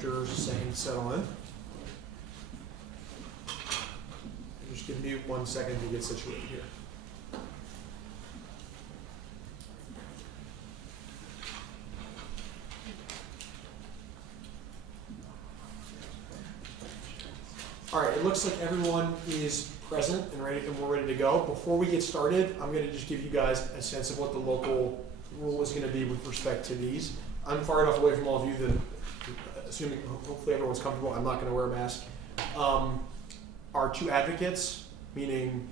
jurors saying settle in. Just give me 1 second to get situated here. All right, it looks like everyone is present and ready, and we're ready to go. Before we get started, I'm going to just give you guys a sense of what the local rule is going to be with respect to these. I'm far enough away from all of you that, assuming hopefully everyone's comfortable, I'm not going to wear a mask. Our two advocates, meaning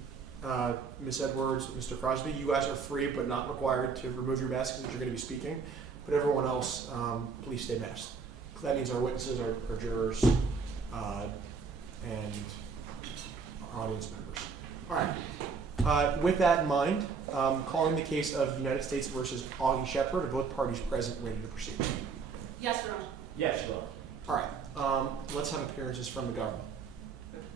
Ms. Edwards, Mr. Crosby, you guys are free but not required to remove your masks because you're going to be speaking. But everyone else, please stay masked. That means our witnesses, our jurors, and our audience members. All right. With that in mind, calling the case of United States versus Augie Shepard, are both parties present, ready to proceed? Yes, Your Honor. Yes, Your Honor. All right. Let's have appearances from the government.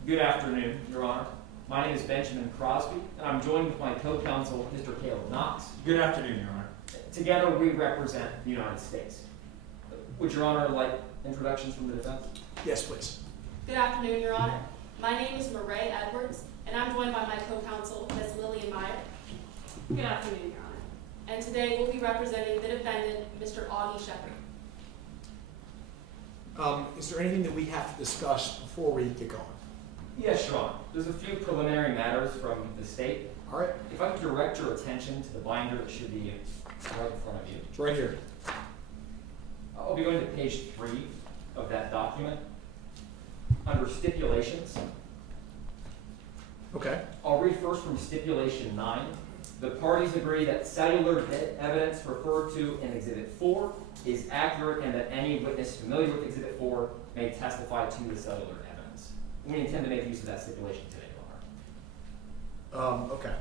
Good afternoon, Your Honor. My name is Benjamin Crosby, and I'm joined with my co-counsel, Mr. Caleb Knox. Good afternoon, Your Honor. Together, we represent the United States. Would Your Honor like introductions from the defense? Yes, please. Good afternoon, Your Honor. My name is Marra Edwards, and I'm joined by my co-counsel, Ms. Lillian Meyer. Good afternoon, Your Honor. And today we'll be representing the defendant, Mr. Augie Shepard. Is there anything that we have to discuss before we get going? Yes, Your Honor. There's a few preliminary matters from the state. All right. If I could direct your attention to the binder that should be right in front of you. It's right here. I'll be going to page 3 of that document. Under stipulations, Okay. I'll read first from stipulation 9. The parties agree that cellular evidence referred to in Exhibit 4 is accurate and that any witness familiar with Exhibit 4 may testify to the cellular evidence. We intend to make use of that stipulation today, Your Honor. Okay.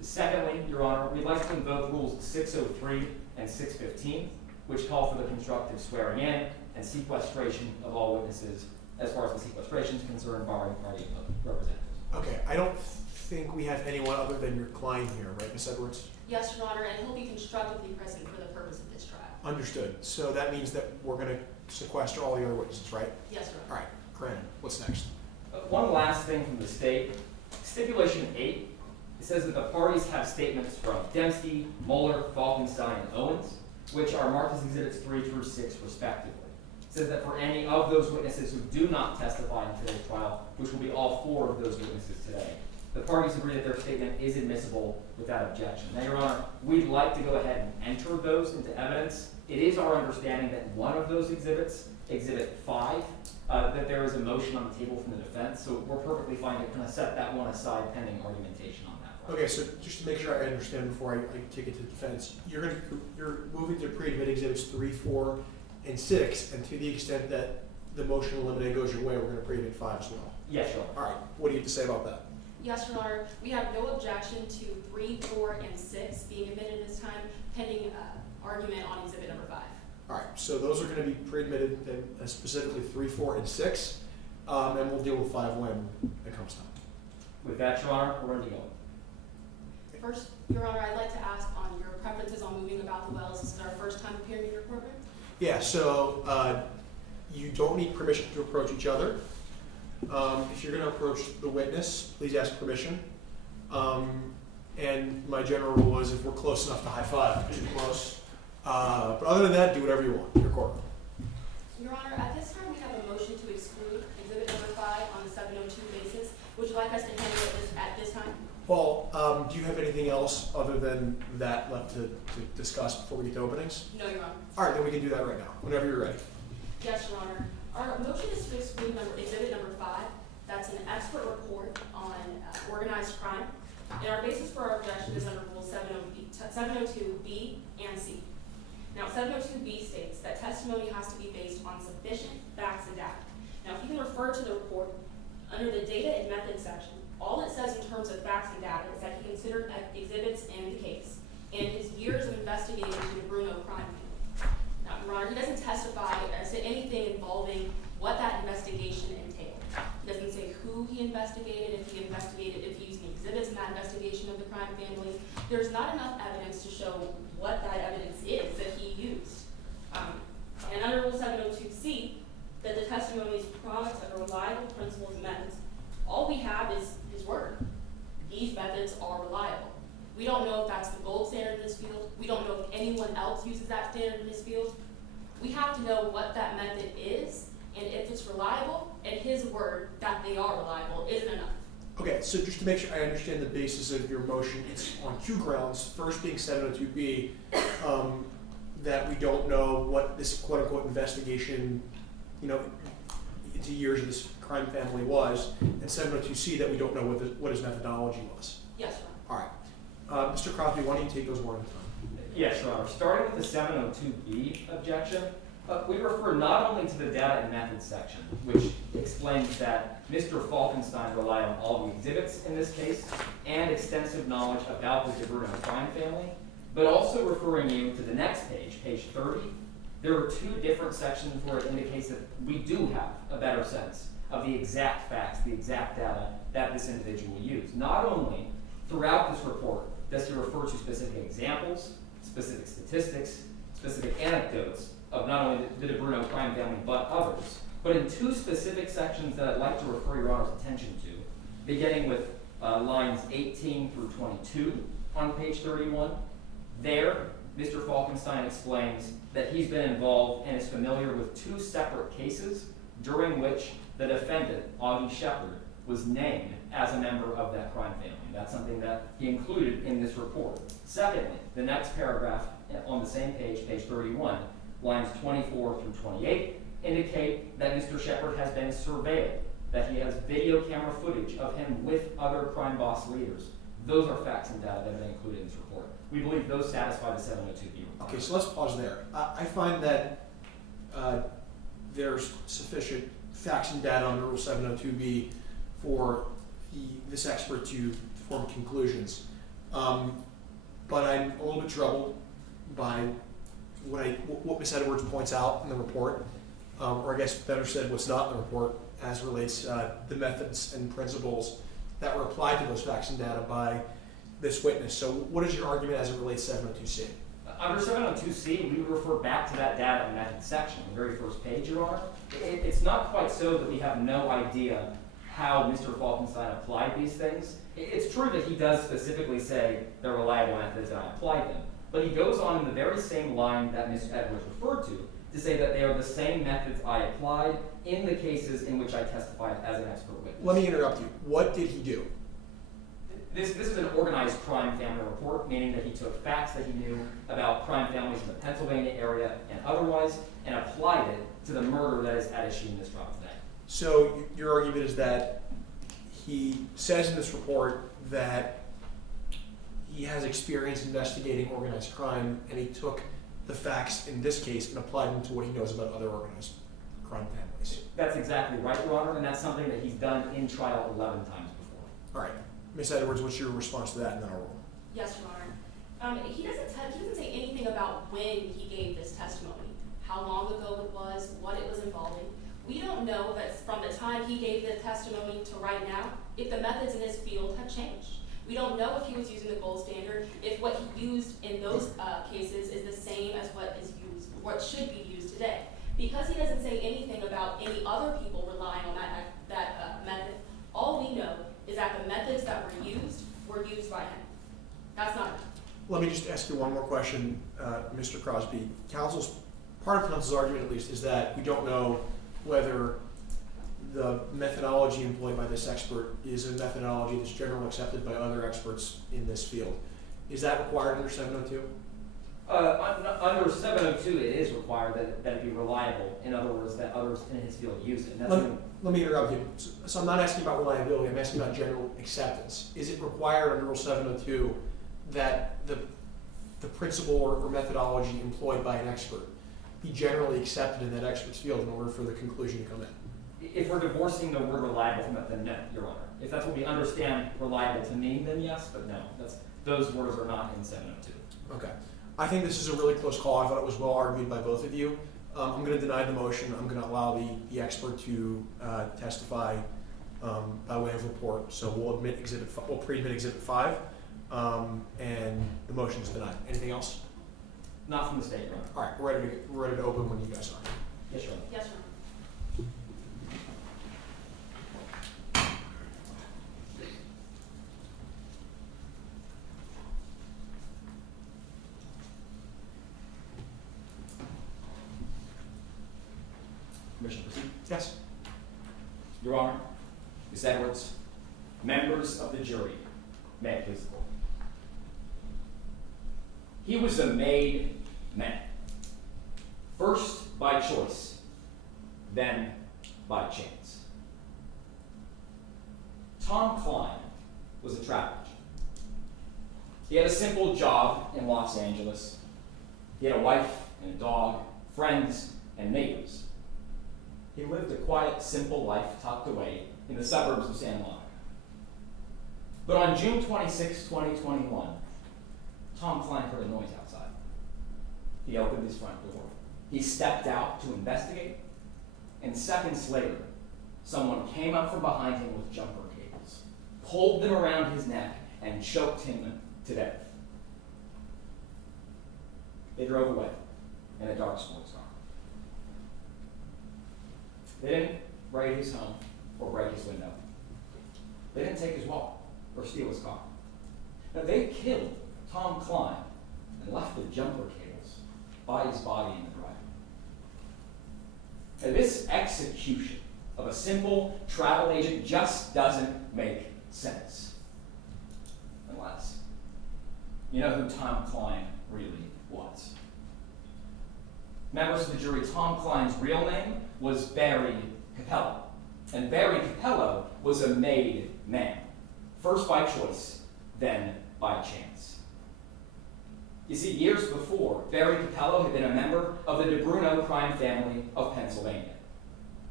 Secondly, Your Honor, we'd like to invoke Rules 603 and 615, which call for the constructive swearing in and sequestration of all witnesses as far as the sequestration is concerned, barring party representatives. Okay. I don't think we have anyone other than your client here, right, Ms. Edwards? Yes, Your Honor, and he'll be constructively present for the purpose of this trial. Understood. So that means that we're going to sequester all the other witnesses, right? Yes, Your All Honor. right. Granted. What's next? One last thing from the state. Stipulation 8, it says that the parties have statements from Dembski, Mueller, Falkenstein, and Owens, which are marked as Exhibits 3 through 6, respectively. It says that for any of those witnesses who do not testify in today's trial, which will be all 4 of those witnesses today, the parties agree that their statement is admissible without objection. Now, Your Honor, we'd like to go ahead and enter those into evidence. It is our understanding that one of those exhibits, Exhibit 5, that there is a motion on the table from the defense, so we're perfectly fine to kind of set that one aside pending argumentation on that front. Okay. So just to make sure I understand before I take it to the defense, you're moving to pre-admit Exhibits 3, 4, and 6, and to the extent that the motion to eliminate goes your way, we're going to pre-admit 5 as well. Yes, Your Honor. All right. What do you have to say about that? Yes, Your Honor. We have no objection to 3, 4, and 6 being admitted this time, pending argument on Exhibit number 5. All right. So those are going to be pre-admitted, and specifically 3, 4, and 6, and we'll deal with 5 when it comes time. With that, Your Honor, we're ready to go. First, Your Honor, I'd like to ask on your preferences on moving about the wells. This is our first time appearing in your courtroom. Yeah, so you don't need permission to approach each other. If you're going to approach the witness, please ask permission. And my general rule is if we're close enough to high five, too close. But other than that, do whatever you want in your courtroom. Your Honor, at this time we have a motion to exclude Exhibit number 5 on the 702 basis. Would you like us to handle it at this time? Paul, do you have anything else other than that left to discuss before we get to openings? No, Your Honor. All right, then we can do that right now, whenever you're ready. Yes, Your Honor. Our motion is to exclude Exhibit number 5. That's an expert report on organized crime. And our basis for our objection is under Rule 702B and C. Now, 702B states that testimony has to be based on sufficient facts and data. Now, if you can refer to the report, under the data and method section, all it says in terms of facts and data is that he considered exhibits in the case and his years of investigating into the Bruno crime family. Now, Your Honor, he doesn't testify as to anything involving what that investigation entailed. He doesn't say who he investigated, if he used the exhibits in that investigation of the crime family. There's not enough evidence to show what that evidence is that he used. And under Rule 702C, that the testimony's products of reliable principles and methods. All we have is his word. These methods are reliable. We don't know if that's the gold standard in this field. We don't know if anyone else uses that standard in this field. We have to know what that method is, and if it's reliable, and his word that they are reliable isn't enough. Okay, so just to make sure I understand the basis of your motion, it's on two grounds. First being 702B, that we don't know what this quote-unquote investigation, into years of this crime family was, and 702C, that we don't know what his methodology was. Yes, sir. All right. Mr. Crosby, why don't you take those one at a time? Yes, Your Honor. Starting with the 702B objection, we refer not only to the data and methods section, which explains that Mr. Falkenstein relied on all the exhibits in this case and extensive knowledge about the DeBruno crime family, but also referring you to the next page, page 30. There are two different sections where it indicates that we do have a better sense of the exact facts, the exact data that this individual used. Not only throughout this report does he refer to specific examples, specific statistics, specific anecdotes of not only the DeBruno crime family, but others, but in two specific sections that I'd like to refer Your Honor's attention to, beginning with lines 18 through 22 on page 31. There, Mr. Falkenstein explains that he's been involved and is familiar with two separate cases during which the defendant, Augie Shepard, was named as a member of that crime family. That's something that he included in this report. Secondly, the next paragraph on the same page, page 31, lines 24 through 28, indicate that Mr. Shepard has been surveilled, that he has video camera footage of him with other crime boss leaders. Those are facts and data that have been included in this report. We believe those satisfy the 702B requirement. Okay, so let's pause there. I find that there's sufficient facts and data under Rule 702B for this expert to form conclusions. But I'm a little bit troubled by what Ms. Edwards points out in the report, or I guess better said, what's not in the report, as relates the methods and principles that were applied to those facts and data by this witness. So what is your argument as it relates to 702C? Under 702C, we would refer back to that data and methods section, the very first page, Your Honor. It's not quite so that we have no idea how Mr. Falkenstein applied these things. It's true that he does specifically say they're reliable methods and I applied them, but he goes on in the very same line that Ms. Edwards referred to say that they are the same methods I applied in the cases in which I testified as an expert witness. Let me interrupt you. What did he do? This is an organized crime family report, meaning that he took facts that he knew about crime families in the Pennsylvania area and otherwise, and applied it to the murder that is at issue in this trial today. So your argument is that he says in this report that he has experience investigating organized crime, and he took the facts in this case and applied them to what he knows about other organized crime families. That's exactly right, Your Honor, and that's something that he's done in trial 11 times before. All right. Ms. Edwards, what's your response to that, and then I'll roll? Yes, Your Honor. He doesn't say anything about when he gave this testimony, how long ago it was, what it was involving. We don't know that from the time he gave the testimony to right now, if the methods in his field have changed. We don't know if he was using the gold standard, if what he used in those cases is the same as what should be used today. Because he doesn't say anything about any other people relying on that method, all we know is that the methods that were used by him. That's not enough. Let me just ask you one more question, Mr. Crosby. Part of counsel's argument, at least, is that we don't know whether the methodology employed by this expert is a methodology that's generally accepted by other experts in this field. Is that required under 702? Under 702, it is required that it be reliable. In other words, that others in his field use it. Let me interrupt you. So I'm not asking about reliability, I'm asking about general acceptance. Is it required under Rule 702 that the principle or methodology employed by an expert be generally accepted in that expert's field in order for the conclusion to come in? If we're divorcing the word reliable from it, then no, Your Honor. If that's what we understand reliable to mean, then yes, but no. Those words are not in 702. Okay. I think this is a really close call. I thought it was well argued by both of you. I'm going to deny the motion. I'm going to allow the expert to testify by way of report. So we'll pre-admit Exhibit 5, and the motion is denied. Anything else? Not from the state, Your Honor. All right, we're ready to open when you guys are. Yes, Your Honor. Yes, Your Honor. Permission to proceed? Yes. Your Honor, Ms. Edwards, members of the jury, may it please the court. He was a made man. First by choice, then by chance. Tom Kline was a travel agent. He had a simple job in Los Angeles. He had a wife and a dog, friends and neighbors. He lived a quiet, simple life tucked away in the suburbs of Santa Monica. But on June 26, 2021, Tom Kline heard a noise outside. He opened his front door. He stepped out to investigate, and seconds later, someone came up from behind him with jumper cables, pulled them around his neck, and choked him to death. They drove away in a dark sports car. They didn't raid his home or break his window. They didn't take his wallet or steal his car. No, they killed Tom Kline and left the jumper cables by his body in the driveway. Now, this execution of a simple travel agent just doesn't make sense. Unless you know who Tom Kline really was. Members of the jury, Tom Kline's real name was Barry Capello. And Barry Capello was a made man. First by choice, then by chance. You see, years before, Barry Capello had been a member of the DeBruno crime family of Pennsylvania.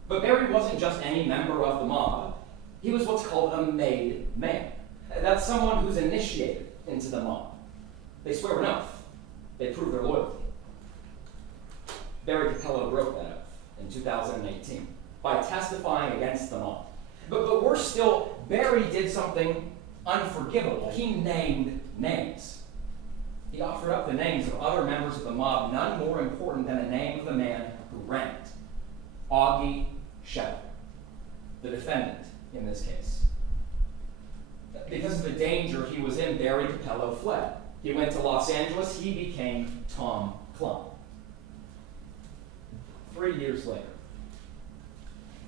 But Barry wasn't just any member of the mob. He was what's called a made man. That's someone who's initiated into the mob. They swear an oath. They prove their loyalty. Barry Capello broke that oath in 2018 by testifying against the mob. But worse still, Barry did something unforgivable. He named names. He offered up the names of other members of the mob, none more important than the name of the man who ran it, Augie Shepard, the defendant in this case. Because of the danger he was in, Barry Capello fled. He went to Los Angeles. He became Tom Kline. 3 years later,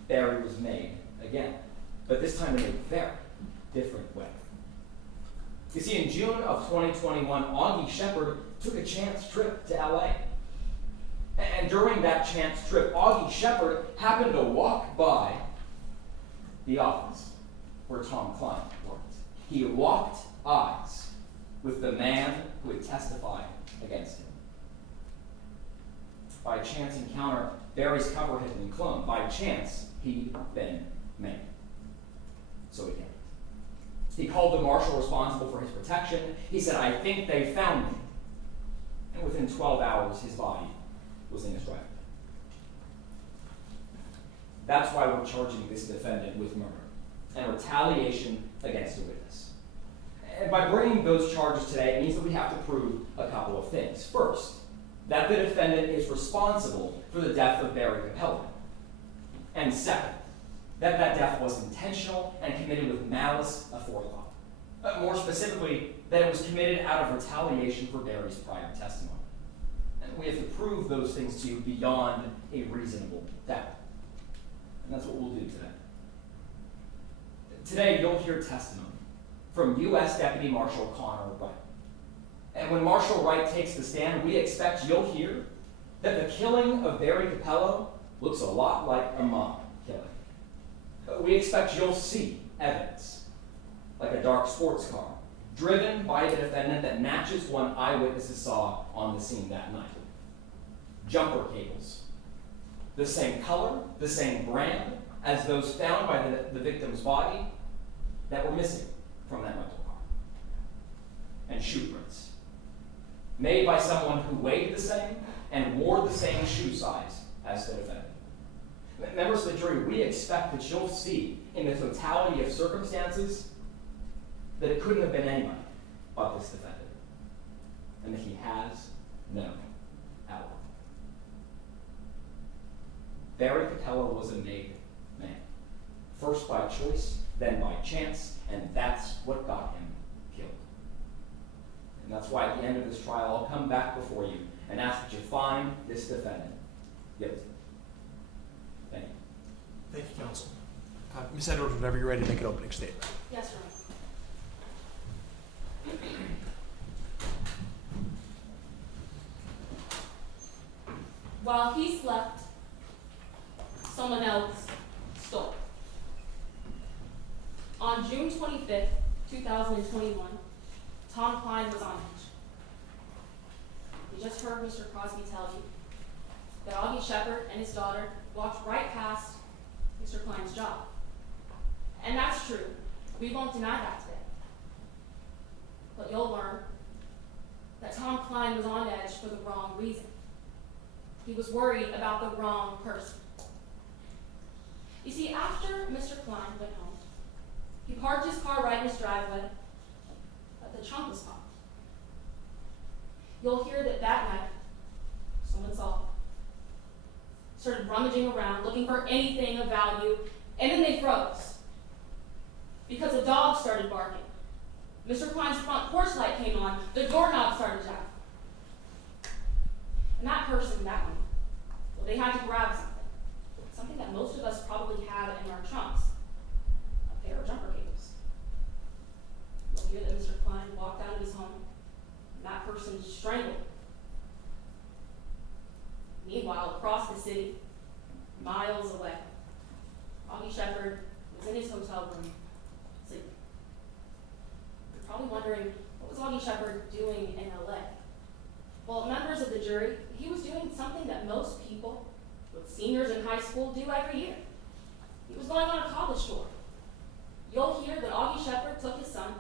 Barry was made again, but this time in a very different way. You see, in June of 2021, Augie Shepard took a chance trip to LA. And during that chance trip, Augie Shepard happened to walk by the office where Tom Kline worked. He locked eyes with the man who had testified against him. By a chance encounter, Barry's cover had been cloned. By chance, he'd been made. So he did. He called the marshal responsible for his protection. He said, "I think they found me." And within 12 hours, his body was in his driveway. That's why we're charging this defendant with murder and retaliation against a witness. And by bringing those charges today, it means that we have to prove a couple of things. First, that the defendant is responsible for the death of Barry Capello. And second, that death was intentional and committed with malice aforethought. More specifically, that it was committed out of retaliation for Barry's prior testimony. And we have to prove those things to you beyond a reasonable doubt. And that's what we'll do today. Today, you'll hear testimony from U.S. Deputy Marshal Connor Wright. And when Marshal Wright takes the stand, we expect you'll hear that the killing of Barry Capello looks a lot like a mob killing. We expect you'll see evidence, like a dark sports car, driven by the defendant that matches one eyewitnesses saw on the scene that night. Jumper cables, the same color, the same brand as those found by the victim's body that were missing from that rental car. And shoe prints, made by someone who weighed the same and wore the same shoe size as the defendant. Members of the jury, we expect that you'll see in the totality of circumstances that it couldn't have been anybody but this defendant, and that he has no alibi. Barry Capello was a made man, first by choice, then by chance, and that's what got him killed. And that's why at the end of this trial, I'll come back before you and ask that you find this defendant guilty. Thank you. counsel. Ms. Edwards, whenever you're ready to make an opening statement. Yes, Your Honor. While he slept, someone else stole. On June 25th, 2021, Tom Kline was on edge. We just heard Mr. Crosby tell you that Augie Shepard and his daughter walked right past Mr. Kline's job. And that's true. We won't deny that today. But you'll learn that Tom Kline was on edge for the wrong reason. He was worried about the wrong person. You see, after Mr. Kline went home, he parked his car right in his driveway, but the trunk was popped. You'll hear that night, someone saw him, started rummaging around, looking for anything of value, and then they froze. Because a dog started barking. Mr. Kline's front porch light came on, the doorknob started jacking. And that person, that one, well, they had to grab something that most of us probably have in our trunks, a pair of jumper cables. You'll hear that Mr. Kline walked out of his home, and that person strangled. Meanwhile, across the city, miles away, Augie Shepard was in his hotel room, sleeping. You're probably wondering, what was Augie Shepard doing in LA? Well, members of the jury, he was doing something that most people with seniors in high school do every year. He was going on a college tour. You'll hear that Augie Shepard took his son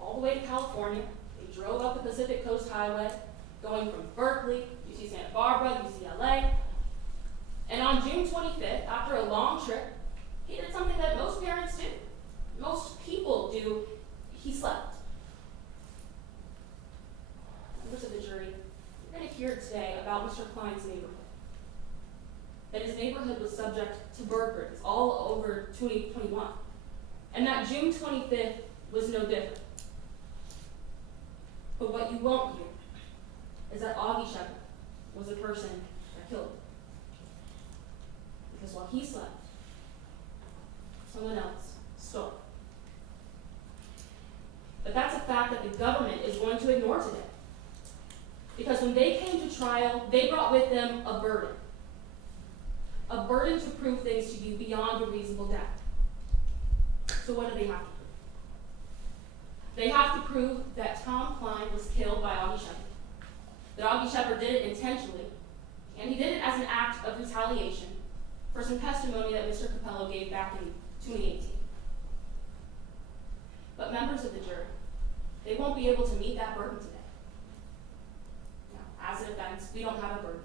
all the way to California. They drove up the Pacific Coast Highway, going from Berkeley, UC Santa Barbara, UCLA. And on June 25th, after a long trip, he did something that most parents do. Most people do. He slept. Members of the jury, you're going to hear today about Mr. Kline's neighborhood. That his neighborhood was subject to burglaries all over 2021. And that June 25th was no different. But what you won't hear is that Augie Shepard was the person that killed him. Because while he slept, someone else stole. But that's a fact that the government is going to ignore today. Because when they came to trial, they brought with them a burden. A burden to prove things to you beyond a reasonable doubt. So what do they have to prove? They have to prove that Tom Kline was killed by Augie Shepard. That Augie Shepard did it intentionally, and he did it as an act of retaliation for some testimony that Mr. Capello gave back in 2018. But members of the jury, they won't be able to meet that burden today. Now, as a defense, we don't have a burden.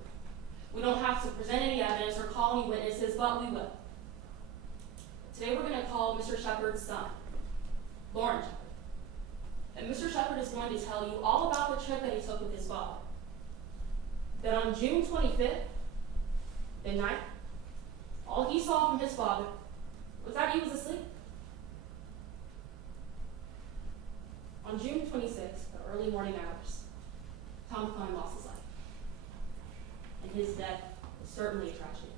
We don't have to present any evidence or call any witnesses, but we will. Today we're going to call Mr. Shepard's son, Lauren Shepard. And Mr. Shepard is going to tell you all about the trip that he took with his father. That on June 25th, midnight, all he saw from his father was that he was asleep. On June 26th, the early morning hours, Tom Kline lost his life. And his death was certainly a tragedy.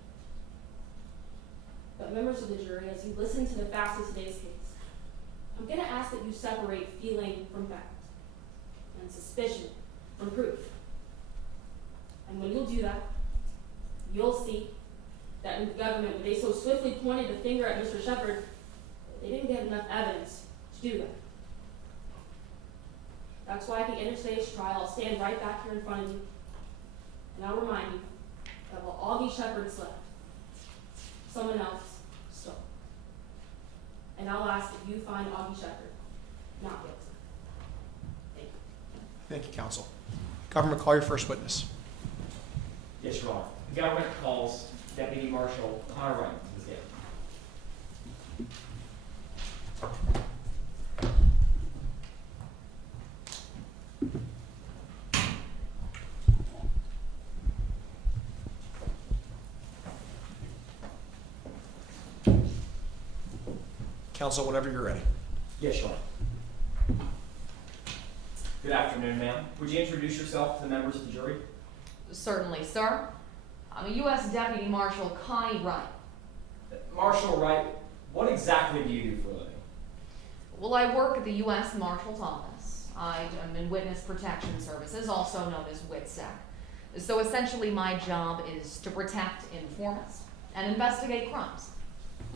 But members of the jury, as you listen to the facts of today's case, I'm going to ask that you separate feeling from fact and suspicion from proof. And when you'll do that, you'll see that in the government, when they so swiftly pointed the finger at Mr. Shepard, they didn't get enough evidence to do that. That's why at the end of today's trial, I'll stand right back here in front of you, and I'll remind you that while Augie Shepard slept, someone else stole. And I'll ask that you find Augie Shepard not guilty. Thank you. Thank you, counsel. Government, call your first witness. Yes, Your Honor. The government calls Deputy Marshal Connor Wright to the stand. Counsel, whenever you're ready. Yes, Your Honor. Good afternoon, ma'am. Would you introduce yourself to the members of the jury? Certainly, sir. I'm a U.S. Deputy Marshal Connie Wright. Marshal Wright, what exactly do you do for a living? Well, I work at the U.S. Marshal's Office. I am in Witness Protection Services, also known as WITSEC. So essentially my job is to protect informants and investigate crimes.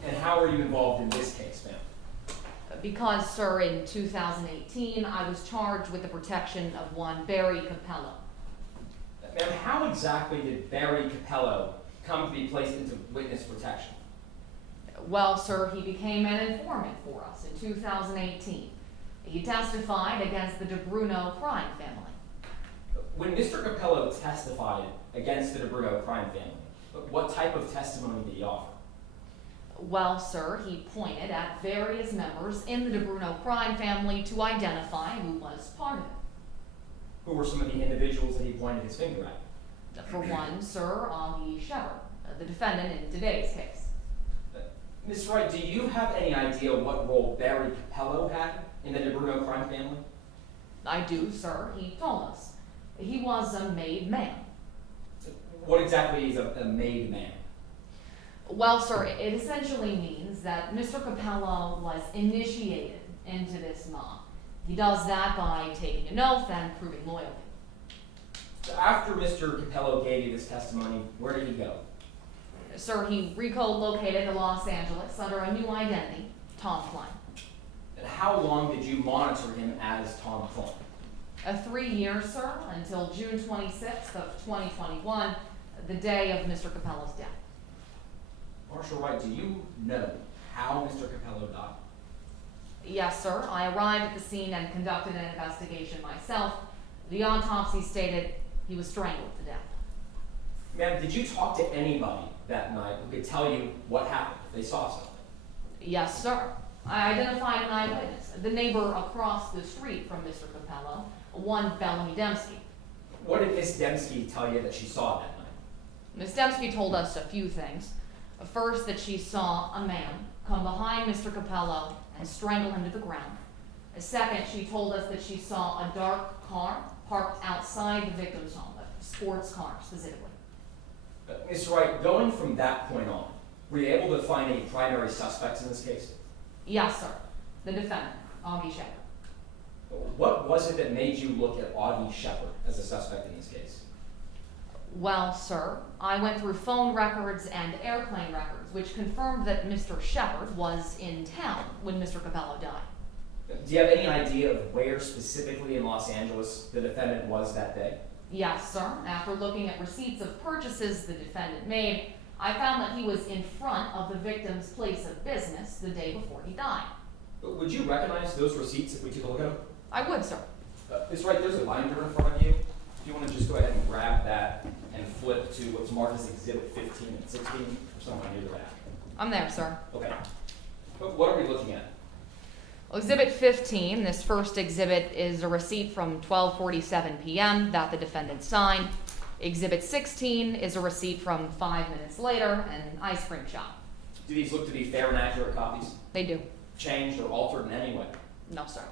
And how are you involved in this case, ma'am? Because, sir, in 2018, I was charged with the protection of one Barry Capello. Ma'am, how exactly did Barry Capello come to be placed into witness protection? Well, sir, he became an informant for us in 2018. He testified against the DeBruno crime family. When Mr. Capello testified against the DeBruno crime family, what type of testimony did he offer? Well, sir, he pointed at various members in the DeBruno crime family to identify who was part of it. Who were some of the individuals that he pointed his finger at? For one, sir, Augie Shepard, the defendant in today's case. Ms. Wright, do you have any idea what role Barry Capello had in the DeBruno crime family? I do, sir. He told us. He was a made man. What exactly is a made man? Well, sir, it essentially means that Mr. Capello was initiated into this mob. He does that by taking an oath and proving loyalty. So after Mr. Capello gave you this testimony, where did he go? Sir, he relocated to Los Angeles under a new identity, Tom Kline. And how long did you monitor him as Tom Kline? 3 years, sir, until June 26th of 2021, the day of Mr. Capello's death. Marshal Wright, do you know how Mr. Capello died? Yes, sir. I arrived at the scene and conducted an investigation myself. The autopsy stated he was strangled to death. Ma'am, did you talk to anybody that night who could tell you what happened, if they saw something? Yes, sir. I identified an eyewitness, the neighbor across the street from Mr. Capello, one Bellamy Dembski. What did Miss Dembski tell you that she saw that night? Miss Dembski told us a few things. First, that she saw a man come behind Mr. Capello and strangle him to the ground. Second, she told us that she saw a dark car parked outside the victim's home, a sports car specifically. Ms. Wright, going from that point on, were you able to find any primary suspects in this case? Yes, sir. The defendant, Augie Shepard. What was it that made you look at Augie Shepard as a suspect in this case? Well, sir, I went through phone records and airplane records, which confirmed that Mr. Shepard was in town when Mr. Capello died. Do you have any idea of where specifically in Los Angeles the defendant was that day? Yes, sir. After looking at receipts of purchases the defendant made, I found that he was in front of the victim's place of business the day before he died. Would you recognize those receipts if we took a look at them? I would, sir. Ms. Wright, there's a binder in front of you. If you want to just go ahead and grab that and flip to what's marked as Exhibit 15 and 16, or somewhere near the back. I'm there, sir. Okay. But what are we looking at? Well, Exhibit 15, this first exhibit, is a receipt from 12:47 p.m. that the defendant signed. Exhibit 16 is a receipt from 5 minutes later and an ice cream shop. Do these look to be fair and accurate copies? They do. Changed or altered in any way? No, sir.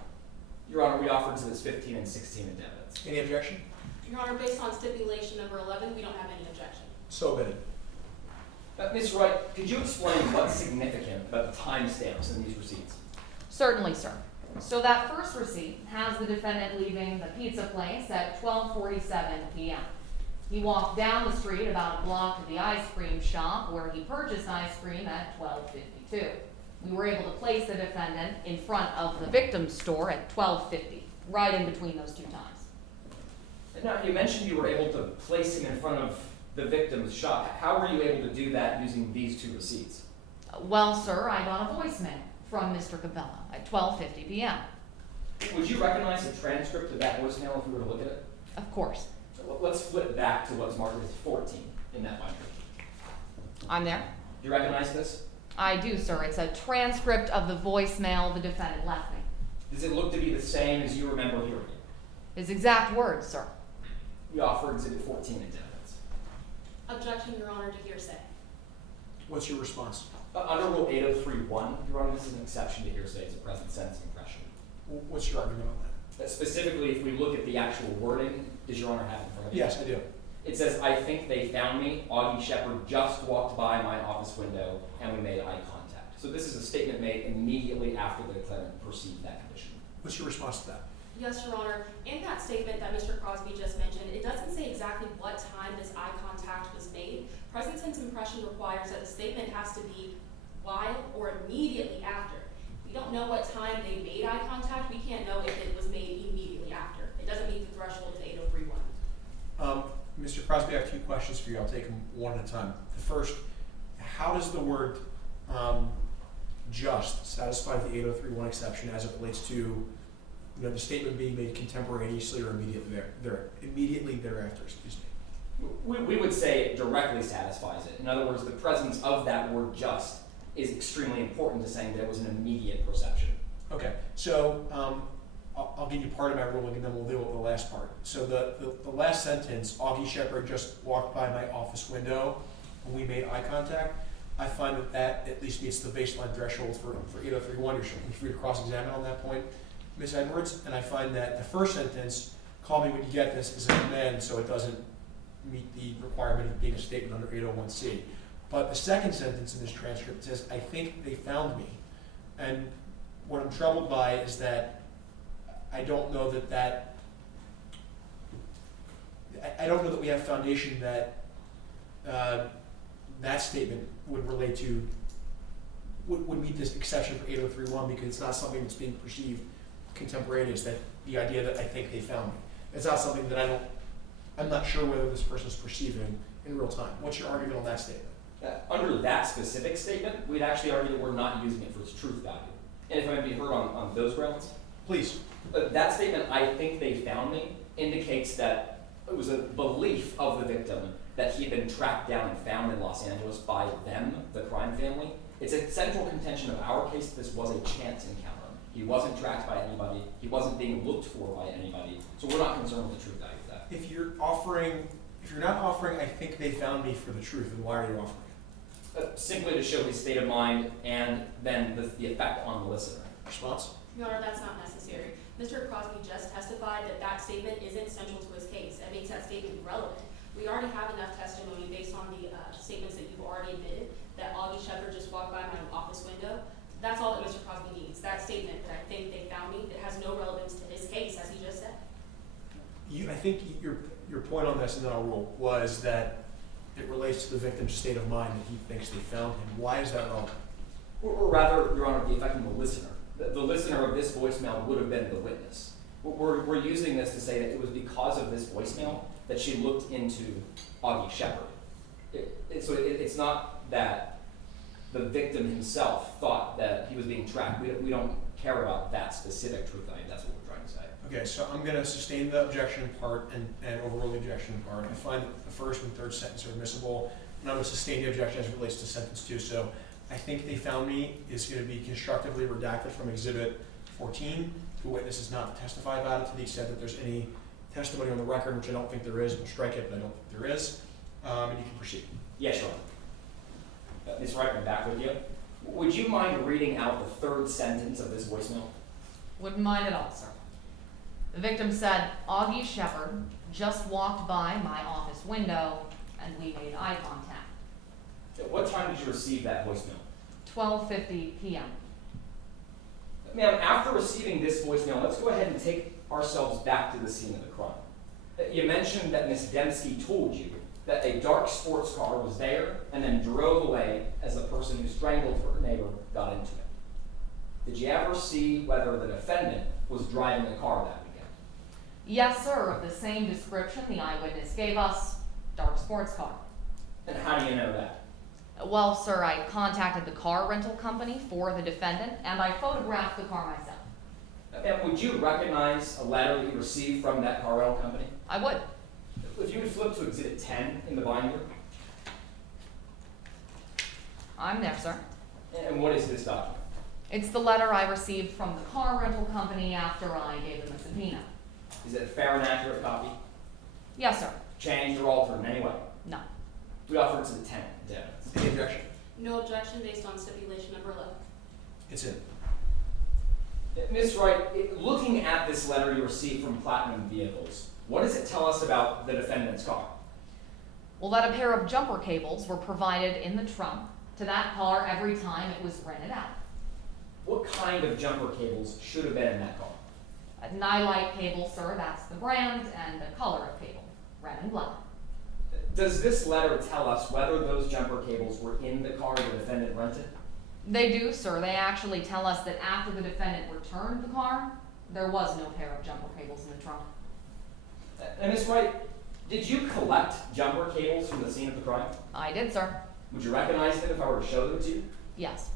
Your Honor, we offer Exhibits 15 and 16 in evidence. Any objection? Your Honor, based on stipulation number 11, we don't have any objection. So admitted. Ms. Wright, could you explain what's significant about the timestamps in these receipts? Certainly, sir. So that first receipt has the defendant leaving the pizza place at 12:47 p.m. He walked down the street about a block to the ice cream shop where he purchased ice cream at 12:52. We were able to place the defendant in front of the victim's store at 12:50, right in between those two times. Now, you mentioned you were able to place him in front of the victim's shop. How were you able to do that using these two receipts? Well, sir, I got a voicemail from Mr. Capello at 12:50 p.m. Would you recognize the transcript of that voicemail if we were to look at it? Of course. So let's flip back to what's marked as 14 in that binder. I'm there. Do you recognize this? I do, sir. It's a transcript of the voicemail the defendant left me. Does it look to be the same as you remember hearing it? His exact words, sir. We offer Exhibit 14 in evidence. Objection, Your Honor, to hearsay. What's your response? Under Rule 803.1, Your Honor, this is an exception to hearsay. It's a present sense impression. What's your argument on that? Specifically, if we look at the actual wording, does Your Honor have it in front of you? Yes, I do. It says, I think they found me. Augie Shepard just walked by my office window and we made eye contact. So this is a statement made immediately after the declarant perceived that condition. What's your response to that? Yes, Your Honor. In that statement that Mr. Crosby just mentioned, it doesn't say exactly what time this eye contact was made. Present tense impression requires that the statement has to be while or immediately after. We don't know what time they made eye contact. We can't know if it was made immediately after. It doesn't meet the threshold of 8031. Mr. Crosby, I have two questions for you. I'll take them one at a time. The first, how does the word just satisfy the 8031 exception as it relates to the statement being made contemporaneously or immediately thereafter, excuse me? We would say it directly satisfies it. In other words, the presence of that word just is extremely important to saying that it was an immediate perception. Okay, so I'll give you part of my ruling and then we'll deal with the last part. So the last sentence, Augie Shepard just walked by my office window and we made eye contact. I find that at least meets the baseline threshold for 8031. You're free to cross-examine on that point, Ms. Edwards. And I find that the first sentence, call me when you get this, is an amend, so it doesn't meet the requirement of being a statement under 801C. But the second sentence in this transcript says, I think they found me. And what I'm troubled by is that I don't know that we have foundation that that statement would relate to, would meet this exception for 8031 because it's not something that's being perceived contemporaneous, that the idea that I think they found me. It's not something that I'm not sure whether this person's perceiving in real time. What's your argument on that statement? Under that specific statement, we'd actually argue that we're not using it for its truth value. And if I may be heard on those grounds? Please. That statement, I think they found me, indicates that it was a belief of the victim that he had been tracked down and found in Los Angeles by them, the crime family. It's a central contention of our case that this was a chance encounter. He wasn't tracked by anybody. He wasn't being looked for by anybody. So we're not concerned with the truth value of that. If you're not offering, I think they found me for the truth, then why are you offering it? Simply to show his state of mind and then the effect on the listener. Response? Your Honor, that's not necessary. Mr. Crosby just testified that that statement isn't central to his case. That makes that statement irrelevant. We already have enough testimony based on the statements that you've already admitted that Augie Shepard just walked by my office window. That's all that Mr. Crosby needs. That statement that I think they found me, that has no relevance to his case, as he just said. I think your point on this, and then I'll rule, was that it relates to the victim's state of mind that he thinks they found him. Why is that relevant? Or rather, Your Honor, the effect on the listener. The listener of this voicemail would have been the witness. We're using this to say that it was because of this voicemail that she looked into Augie Shepard. So it's not that the victim himself thought that he was being tracked. We don't care about that specific truth value. That's what we're trying to say. Okay, so I'm going to sustain the objection in part and overrule the objection in part. I find that the first and third sentence are admissible, and I'm going to sustain the objection as it relates to sentence 2. So I think they found me is going to be constructively redacted from Exhibit 14. The witness is not to testify about it to the extent that there's any testimony on the record, which I don't think there is. We'll strike it, but I don't think there is. And you can proceed. Yes, Your Honor. Ms. Wright, I'm back with you. Would you mind reading out the third sentence of this voicemail? Wouldn't mind at all, sir. The victim said, Augie Shepard just walked by my office window and we made eye contact. At what time did you receive that voicemail? 12:50 p.m. Ma'am, after receiving this voicemail, let's go ahead and take ourselves back to the scene of the crime. You mentioned that Ms. Dembski told you that a dark sports car was there and then drove away as the person who strangled her neighbor got into it. Did you ever see whether the defendant was driving the car that weekend? Yes, sir, of the same description the eyewitness gave us, dark sports car. And how do you know that? Well, sir, I contacted the car rental company for the defendant and I photographed the car myself. And would you recognize a letter that you received from that car rental company? I would. If you would flip to Exhibit 10 in the binder. I'm there, sir. And what is this document? It's the letter I received from the car rental company after I gave them a subpoena. Is it a fair and accurate copy? Yes, sir. Changed or altered in any way? No. We offer Exhibit 10 as evidence. Any objection? No objection based on stipulation number 11. It's in. Ms. Wright, looking at this letter you received from Platinum Vehicles, what does it tell us about the defendant's car? Well, that a pair of jumper cables were provided in the trunk to that car every time it was rented out. What kind of jumper cables should have been in that car? A nylite cable, sir, that's the brand, and the color of cable, red and black. Does this letter tell us whether those jumper cables were in the car the defendant rented? They do, sir. They actually tell us that after the defendant returned the car, there was no pair of jumper cables in the trunk. And Ms. Wright, did you collect jumper cables from the scene of the crime? I did, sir. Would you recognize them if I were to show them to you? Yes.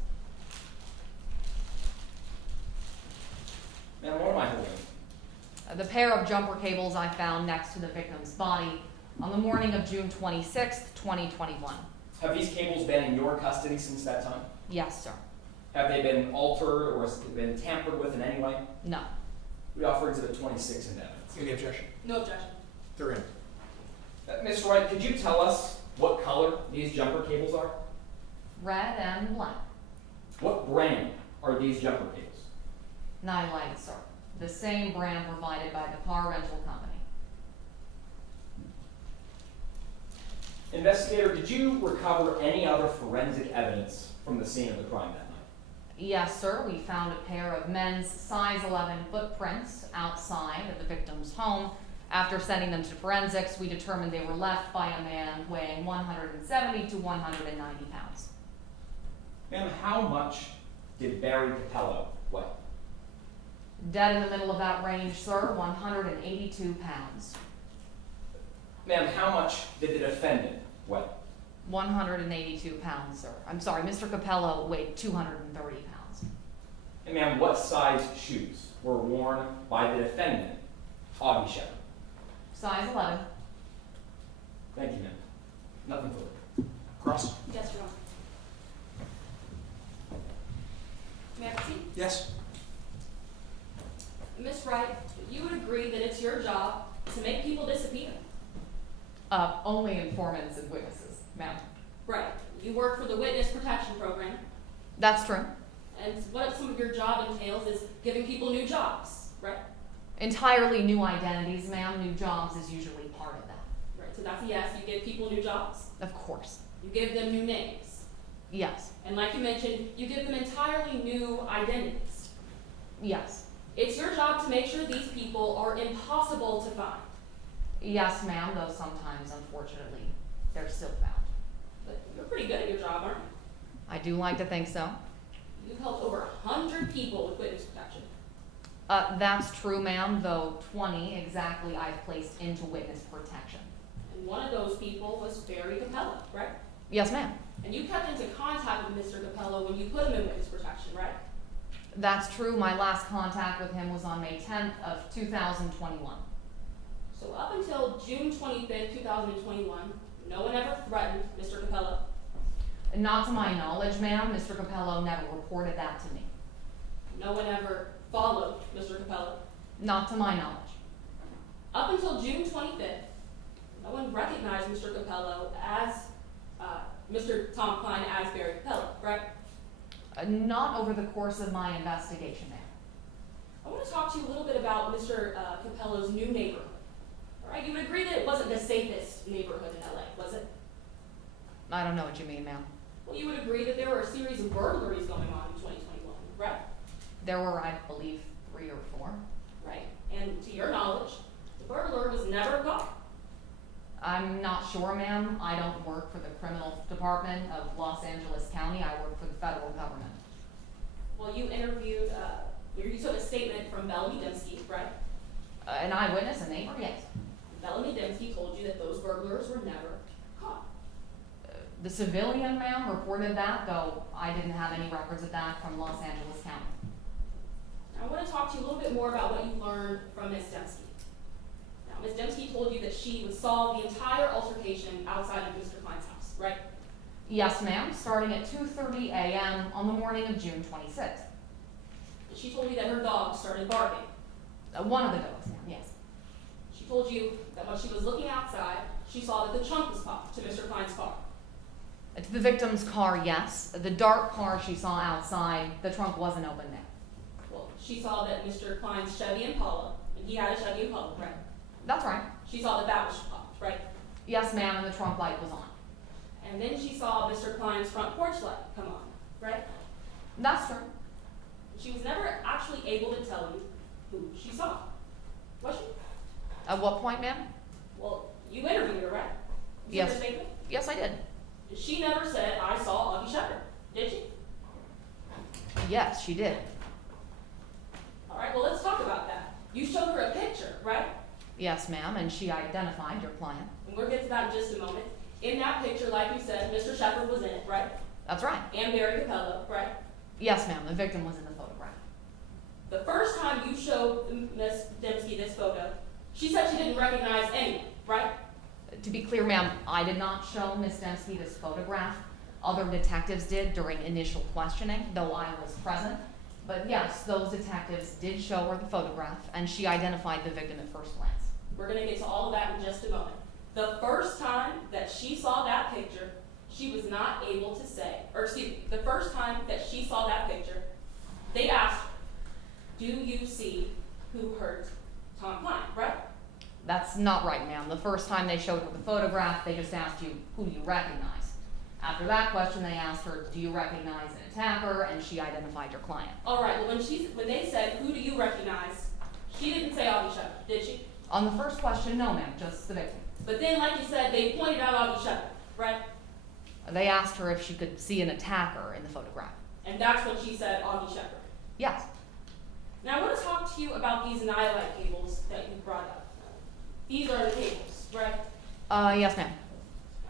Ma'am, what am I holding? The pair of jumper cables I found next to the victim's body on the morning of June 26th, 2021. Have these cables been in your custody since that time? Yes, sir. Have they been altered or has it been tampered with in any way? No. We offer Exhibit 26 in evidence. Any objection? No objection. They're in. Ms. Wright, could you tell us what color these jumper cables are? Red and black. What brand are these jumper cables? Nylite, sir. The same brand provided by the car rental company. Investigator, did you recover any other forensic evidence from the scene of the crime that night? Yes, sir. We found a pair of men's size 11 footprints outside of the victim's home. After sending them to forensics, we determined they were left by a man weighing 170 to 190 pounds. Ma'am, how much did Barry Capello weigh? Dead in the middle of that range, sir, 182 pounds. Ma'am, how much did the defendant weigh? 182 pounds, sir. I'm sorry, Mr. Capello weighed 230 pounds. And ma'am, what size shoes were worn by the defendant, Augie Shepherd? Size 11. Thank you, ma'am. Nothing further. Cross? Yes, Your Honor. May I proceed? Yes. Ms. Wright, you would agree that it's your job to make people disappear. Only informants and witnesses, ma'am. Right. You work for the Witness Protection Program, That's true. and what some of your job entails is giving people new jobs, right? Entirely new identities, ma'am. New jobs is usually part of that. Right. So that's a yes. You give people new jobs. Of course. You give them new names. Yes. And like you mentioned, you give them entirely new identities. Yes. It's your job to make sure these people are impossible to find. Yes, ma'am, though sometimes, unfortunately, they're still found. But you're pretty good at your job, aren't you? I do like to think so. You've helped over 100 people with witness protection. That's true, ma'am, though 20 exactly I've placed into witness protection. And one of those people was Barry Capello, right? Yes, ma'am. And you kept into contact with Mr. Capello when you put him in witness protection, right? That's true. My last contact with him was on May 10th of 2021. So up until June 25th, 2021, no one ever threatened Mr. Capello. Not to my knowledge, ma'am. Mr. Capello never reported that to me. No one ever followed Mr. Capello. Not to my knowledge. Up until June 25th, no one recognized Mr. Capello as Mr. Tom Kline as Barry Capello, right? Not over the course of my investigation, ma'am. I want to talk to you a little bit about Mr. Capello's new neighborhood. All right, you would agree that it wasn't the safest neighborhood in LA, was it? I don't know what you mean, ma'am. Well, you would agree that there were a series of burglaries going on in 2021, right? There were, I believe, 3 or 4. Right. And to your knowledge, the burglar was never caught. I'm not sure, ma'am. I don't work for the criminal department of Los Angeles County. I work for the federal government. Well, you interviewed, you took a statement from Bellamy Dembski, right? An eyewitness, a neighbor, yes. Bellamy Dembski told you that those burglars were never caught. The civilian, ma'am, reported that, though I didn't have any records of that from Los Angeles County. Now, I want to talk to you a little bit more about what you learned from Ms. Dembski. Now, Ms. Dembski told you that she saw the entire altercation outside of Mr. Kline's house, right? Yes, ma'am, starting at 2:30 a.m. on the morning of June 26th. And she told you that her dog started barking. One of the dogs, ma'am, yes. She told you that when she was looking outside, she saw that the trunk was popped to Mr. Kline's car. To the victim's car, yes. The dark car she saw outside, the trunk wasn't open there. Well, she saw that Mr. Kline's Chevy Impala, and he had a Chevy Impala, right? That's right. She saw that that was popped, right? Yes, ma'am, and the trunk light was on. And then she saw Mr. Kline's front porch light come on, right? That's true. She was never actually able to tell you who she saw, was she? At what point, ma'am? Well, you interviewed her, right? Is Yes. that her statement? Yes, I did. She never said, I saw Augie Shepard, did she? Yes, she did. All right, well, let's talk about that. You showed her a picture, right? Yes, ma'am, and she identified your client. And we'll get to that in just a moment. In that picture, like you said, Mr. Shepard was in it, right? That's right. And Barry Capello, right? Yes, ma'am, the victim was in the photograph. The first time you showed Miss Dembski this photo, she said she didn't recognize anyone, right? To be clear, ma'am, I did not show Miss Dembski this photograph. Other detectives did during initial questioning, though I was present. But yes, those detectives did show her the photograph, and she identified the victim at first glance. We're gonna get to all of that in just a moment. The first time that she saw that picture, she was not able to say, or excuse me, the first time that she saw that picture, they asked her, do you see who hurt Tom Kline, right? That's not right, ma'am. The first time they showed her the photograph, they just asked you, who do you recognize? After that question, they asked her, do you recognize an attacker? And she identified your client. All right, well, when they said, who do you recognize, she didn't say Augie Shepard, did she? On the first question, no, ma'am, just the victim. But then, like you said, they pointed out Augie Shepard, right? They asked her if she could see an attacker in the photograph. And that's when she said Augie Shepard. Yes. Now, I want to talk to you about these nylite cables that you brought up. These are the cables, right? Yes, ma'am.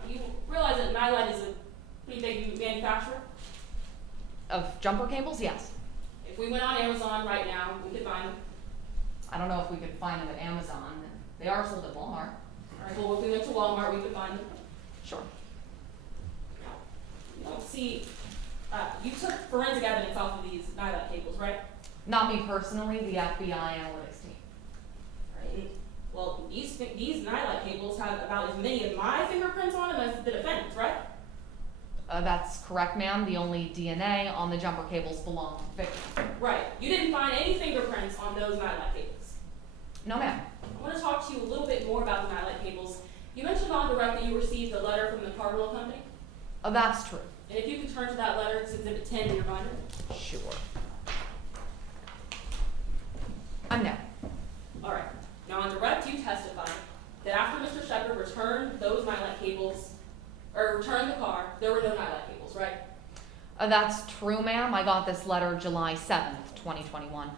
You realize that nylite is a pretty big manufacturer? Of jumper cables, yes. If we went on Amazon right now, we could find them. I don't know if we could find them at Amazon. They are sold at Walmart. All right, well, if we went to Walmart, we could find them. Sure. You don't see, you took forensic evidence off of these nylite cables, right? Not me personally, the FBI analytics team. Right. Well, these nylite cables have about as many of my fingerprints on them as the defendant's, right? That's correct, ma'am. The only DNA on the jumper cables belong to the victim. Right. You didn't find any fingerprints on those nylite cables. No, ma'am. I want to talk to you a little bit more about the nylite cables. You mentioned on direct that you received a letter from the Cardinal Company. That's true. And if you could turn to that letter, it's Exhibit 10 in your binder. Sure. I'm there. All right. Now, on direct, you testified that after Mr. Shepard returned those nylite cables, or returned the car, there were no nylite cables, right? That's true, ma'am. I got this letter July 7th, 2021.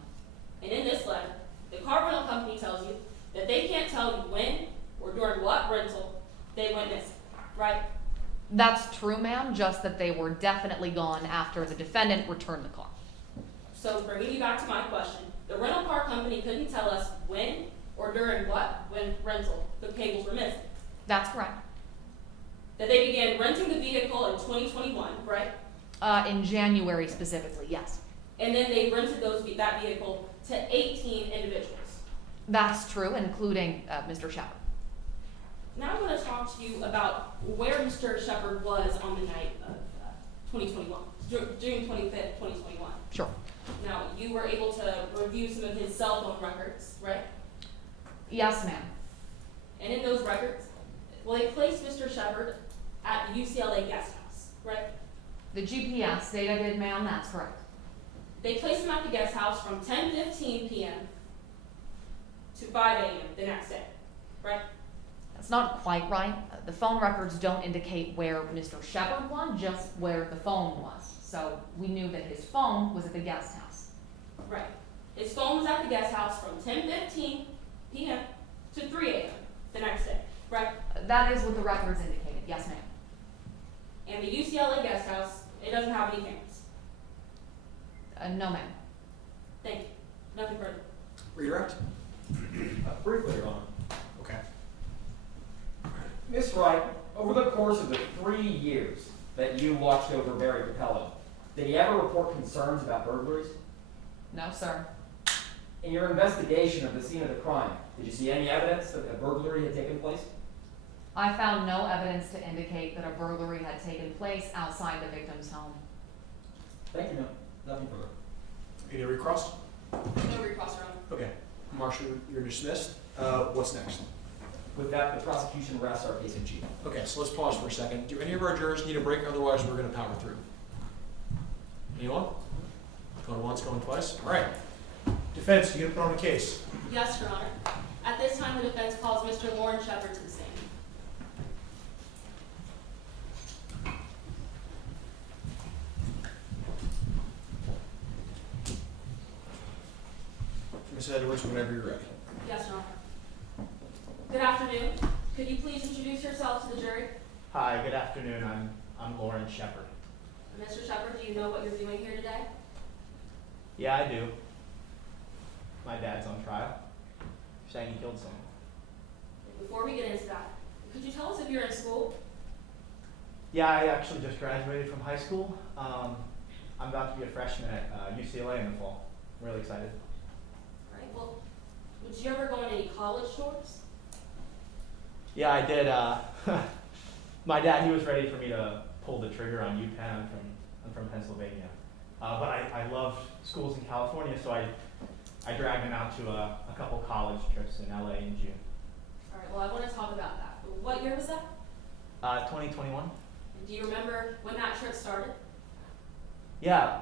And in this letter, the car rental company tells you that they can't tell you when or during what rental they went missing, right? That's true, ma'am, just that they were definitely gone after the defendant returned the car. So, bringing you back to my question, the rental car company couldn't tell us when or during what rental the cables were missing. That's correct. That they began renting the vehicle in 2021, right? In January specifically, yes. And then they rented that vehicle to 18 individuals. That's true, including Mr. Shepard. Now I'm going to talk to you about where Mr. Shepard was on the night of 2021, June 25th, 2021. Sure. Now, you were able to review some of his cell phone records, right? Yes, ma'am. And in those records, well, they placed Mr. Shepard at the UCLA guest house, right? The GPS data did, ma'am, that's correct. They placed him at the guest house from 10:15 p.m. to 5 a.m. the next day, right? That's not quite right. The phone records don't indicate where Mr. Shepard was, just where the phone was. So we knew that his phone was at the guest house. Right. His phone was at the guest house from 10:15 p.m. to 3 a.m. the next day, right? That is what the records indicated, yes, ma'am. And the UCLA guest house, it doesn't have any cameras. No, ma'am. Thank you. Nothing further. Redirect? Briefly, Your Honor. Okay. Ms. Wright, over the course of the 3 years that you watched over Barry Capello, did he ever report concerns about burglaries? No, sir. In your investigation of the scene of the crime, did you see any evidence that a burglary had taken place? I found no evidence to indicate that a burglary had taken place outside the victim's home. Thank you, no. Nothing further. Any recross? No recross, Your Honor. Okay. Marshall, you're dismissed. What's next? With that, the prosecution rests our case in chief. Okay, so let's pause for a second. Do any of our jurors need a break? Otherwise, we're gonna power through. Anyone? Going once, going twice? All right. Defense, you gonna put on a case? Yes, Your Honor. At this time, the defense calls Mr. Lauren Shepard to the stand. Ms. Edwards, whenever you're ready. Yes, Your Honor. Good afternoon. Could you please introduce yourself to the jury? Hi, good afternoon. I'm Lauren Shepard. Mr. Shepard, do you know what you're doing here today? Yeah, I do. My dad's on trial. Saying he killed someone. Before we get into that, could you tell us if you're in school? Yeah, I actually just graduated from high school. I'm about to be a freshman at UCLA in the fall. I'm really excited. All right, well, would you ever go on any college tours? Yeah, I did. My dad, he was ready for me to pull the trigger on UPenn. I'm from Pennsylvania. But I loved schools in California, so I dragged him out to a couple college trips in LA in June. All right, well, I want to talk about that. What year was that? 2021? Do you remember when that trip started? Yeah,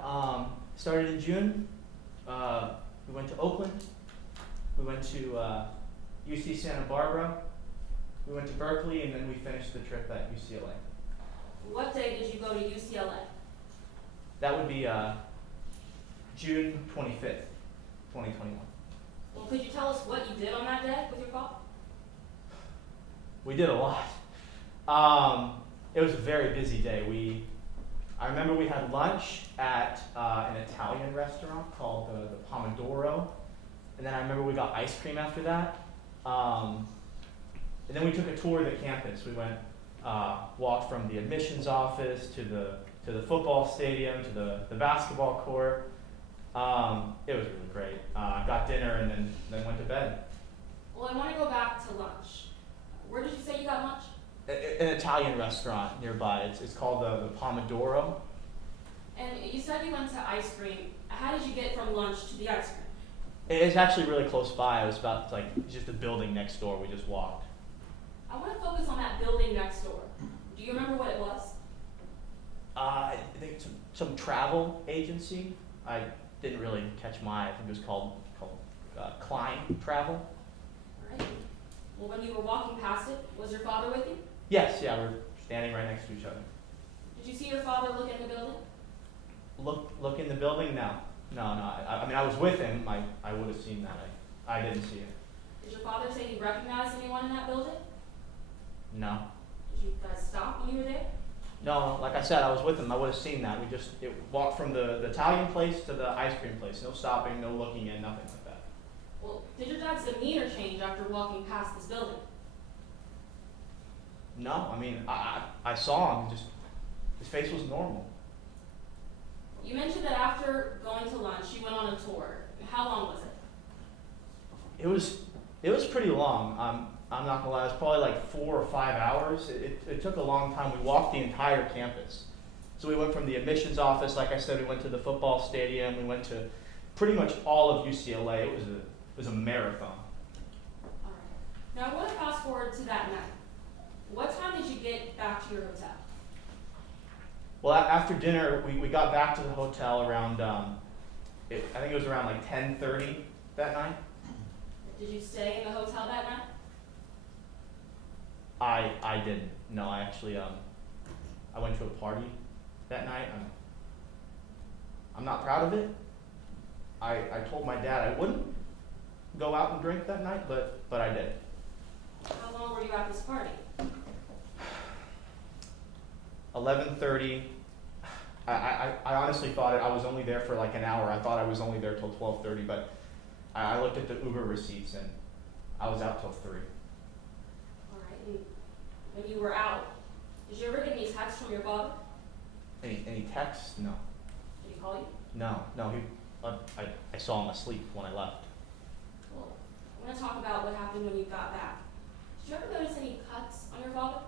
started in June. We went to Oakland. We went to UC Santa Barbara. We went to Berkeley, and then we finished the trip at UCLA. What day did you go to UCLA? That would be June 25th, 2021. Well, could you tell us what you did on that day with your father? We did a lot. It was a very busy day. I remember we had lunch at an Italian restaurant called the Pomodoro, and then I remember we got ice cream after that. And then we took a tour of the campus. We went, walked from the admissions office to the football stadium, to the basketball court. It was really great. Got dinner and then went to bed. Well, I want to go back to lunch. Where did you say you got lunch? An Italian restaurant nearby. It's called the Pomodoro. And you said you went to ice cream. How did you get from lunch to the ice cream? It's actually really close by. It was about just a building next door. We just walked. I want to focus on that building next door. Do you remember what it was? I think some travel agency. I didn't really catch my eye. I think it was called Kline Travel. All right. Well, when you were walking past it, was your father with you? Yes, yeah, we're standing right next to each other. Did you see your father look in the building? Look in the building? No. I mean, I was with him. I would have seen that. I didn't see it. Did your father say he recognized anyone in that building? No. Did you guys stop when you were there? No, like I said, I was with him. I would have seen that. It walked from the Italian place to the ice cream place. No stopping, no looking in, nothing like that. Well, did your dad's demeanor change after walking past this building? No, I mean, I saw him. His face was normal. You mentioned that after going to lunch, you went on a tour. How long was it? It was pretty long. I'm not gonna lie, it was probably like 4 or 5 hours. It took a long time. We walked the entire campus. So we went from the admissions office, like I said, we went to the football stadium, we went to pretty much all of UCLA. It was a marathon. All right. Now I want to fast forward to that night. What time did you get back to your hotel? Well, after dinner, we got back to the hotel around, I think it was around like 10:30 that night. Did you stay in the hotel that night? I didn't. No, I actually I went to a party that night. I'm not proud of it. I told my dad I wouldn't go out and drink that night, but I did. How long were you at this party? 11:30. I honestly thought I was only there for like an hour. I thought I was only there till 12:30, but I looked at the Uber receipts and I was out till 3. All right. And when you were out, did you ever get any texts from your father? Any texts? No. Did he call you? No. I saw him asleep when I left. Well, I want to talk about what happened when you got back. Did you ever notice any cuts on your father?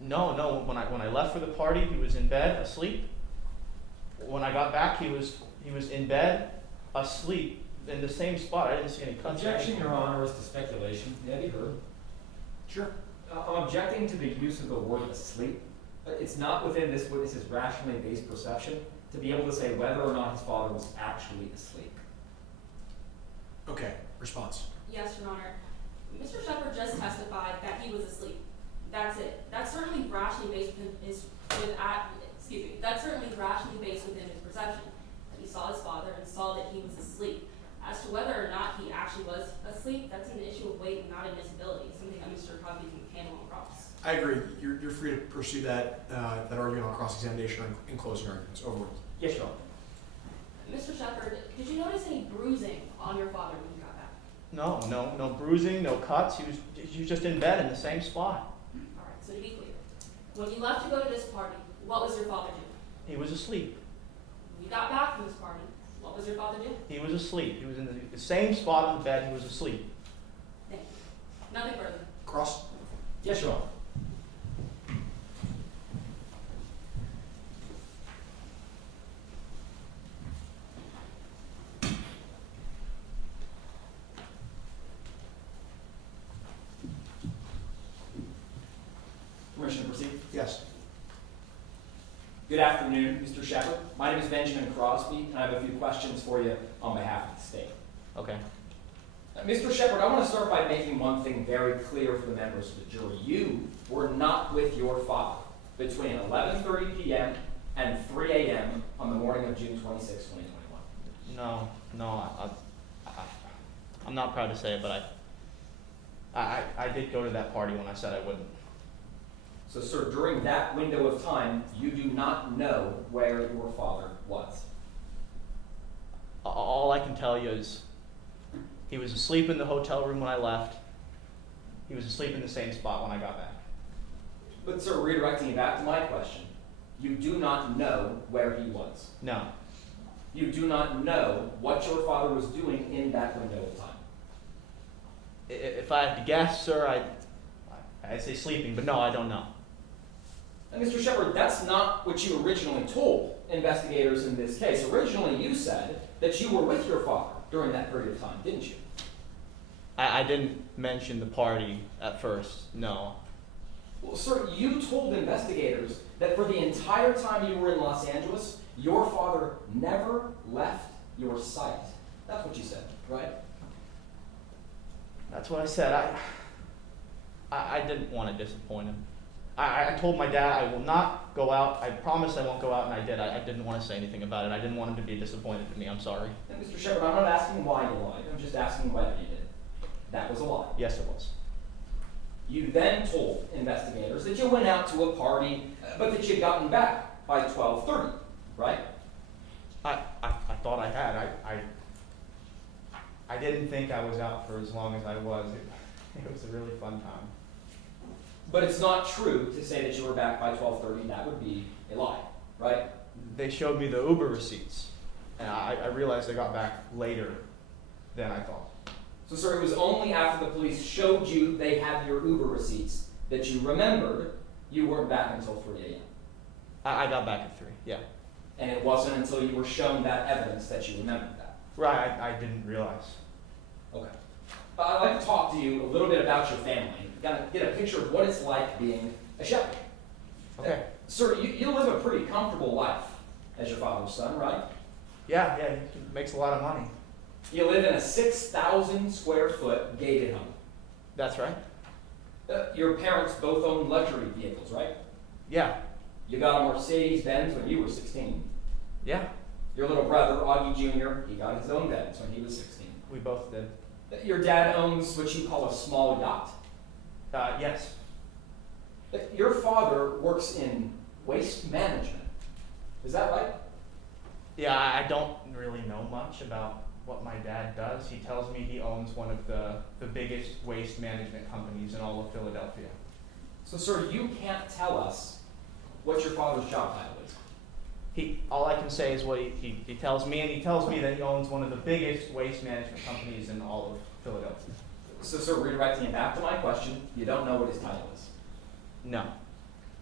No. When I left for the party, he was in bed asleep. When I got back, he was in bed asleep, in the same spot. I didn't see any cuts. or Objection, anything. Your Honor, is to speculation. May I be heard? Sure. I'm objecting to the use of the word asleep. It's not within this witness's rationally based perception to be able to say whether or not his father was actually asleep. Okay, response. Yes, Your Honor. Mr. Shepard just testified that he was asleep. That's it. That's certainly rationally based that's certainly rationally based within his perception. That he saw his father and saw that he was asleep. As to whether or not he actually was asleep, that's an issue of weight and not admissibility, something that Mr. Crosby can handle on cross. I agree. You're free to pursue that argument on cross-examination or in closing arguments. Over. Yes, Your Honor. Mr. Shepard, did you notice any bruising on your father when you got back? No bruising, no cuts. He was just in bed in the same spot. All right, so to be clear, when you left to go to this party, what was your father doing? He was asleep. When you got back from this party, what was your father doing? He was asleep. He was in the same spot on the bed. He was asleep. Thank you. Nothing further. Cross. Yes, Your Honor. Permission to proceed? Yes. Good afternoon, Mr. Shepard. My name is Benjamin Crosby, and I have a few questions for you on behalf of the state. Okay. Mr. Shepard, I want to start by making one thing very clear for the members of the jury. You were not with your father between 11:30 p.m. and 3 a.m. on the morning of June 26, 2021. No, I'm not proud to say it, but I did go to that party when I said I wouldn't. So, sir, during that window of time, you do not know where your father was. All I can tell you is he was asleep in the hotel room when I left. He was asleep in the same spot when I got back. But, sir, redirecting you back to my question, you do not know where he was. No. You do not know what your father was doing in that window of time. If I had to guess, sir, I'd say sleeping, but no, I don't know. And Mr. Shepard, that's not what you originally told investigators in this case. Originally, you said that you were with your father during that period of time, didn't you? I didn't mention the party at first, no. Well, sir, you told investigators that for the entire time you were in Los Angeles, your father never left your sight. That's what you said, right? That's what I said. I didn't want to disappoint him. I told my dad I will not go out. I promised I won't go out, and I did. I didn't want to say anything about it. I didn't want him to be disappointed in me. I'm sorry. And Mr. Shepard, I'm not asking why you lied. I'm just asking whether you did. That was a lie. Yes, it was. You then told investigators that you went out to a party, but that you'd gotten back by 12:30, right? I thought I had. I didn't think I was out for as long as I was. It was a really fun time. But it's not true to say that you were back by 12:30. That would be a lie, right? They showed me the Uber receipts, and I realized I got back later than I thought. So, sir, it was only after the police showed you they had your Uber receipts that you remembered you weren't back until 3 a.m. I got back at 3, yeah. And it wasn't until you were shown that evidence that you remembered that. Right, I didn't realize. Okay. I'd like to talk to you a little bit about your family. Get a picture of what it's like being a shepherd. Okay. Sir, you live a pretty comfortable life as your father's son, right? Yeah, he makes a lot of money. You live in a 6,000 square foot gated home. That's right. Your parents both own luxury vehicles, right? Yeah. You got a Mercedes-Benz when you were 16. Yeah, Your little brother, Augie Jr., he got his own Benz when he was 16. we both did. Your dad owns what you call a small yacht. Yes. Your father works in waste management. Is that right? Yeah, I don't really know much about what my dad does. He tells me he owns one of the biggest waste management companies in all of Philadelphia. So, sir, you can't tell us what your father's job title is. All I can say is what he tells me, and he tells me that he owns one of the biggest waste management companies in all of Philadelphia. So, sir, redirecting it back to my question, you don't know what his title is. No.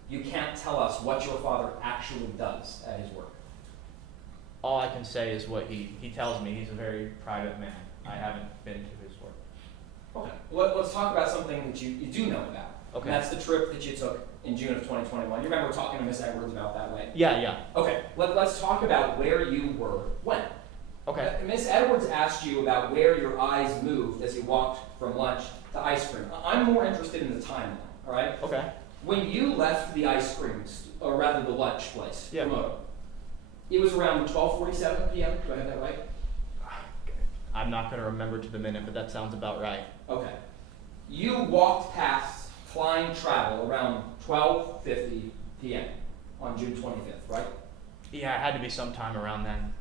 You can't tell us what your father actually does at his work. all I can say is what he tells me. He's a very private man. I haven't been to his work. Okay. Let's talk about something that you do know about. Okay. And that's the trip that you took in June of 2021. You remember talking to Miss Edwards about that, right? Yeah. Okay. Let's talk about where you were when. Okay. Miss Edwards asked you about where your eyes moved as you walked from lunch to ice cream. I'm more interested in the timeline, all right? Okay. When you left the ice cream, or rather the lunch place, Yeah. it was around 12:47 p.m. Do I have that right? I'm not going to remember to the minute, but that sounds about right. Okay. You walked past Kline Travel around 12:50 p.m. on June 25th, right? Yeah, it had to be sometime around then.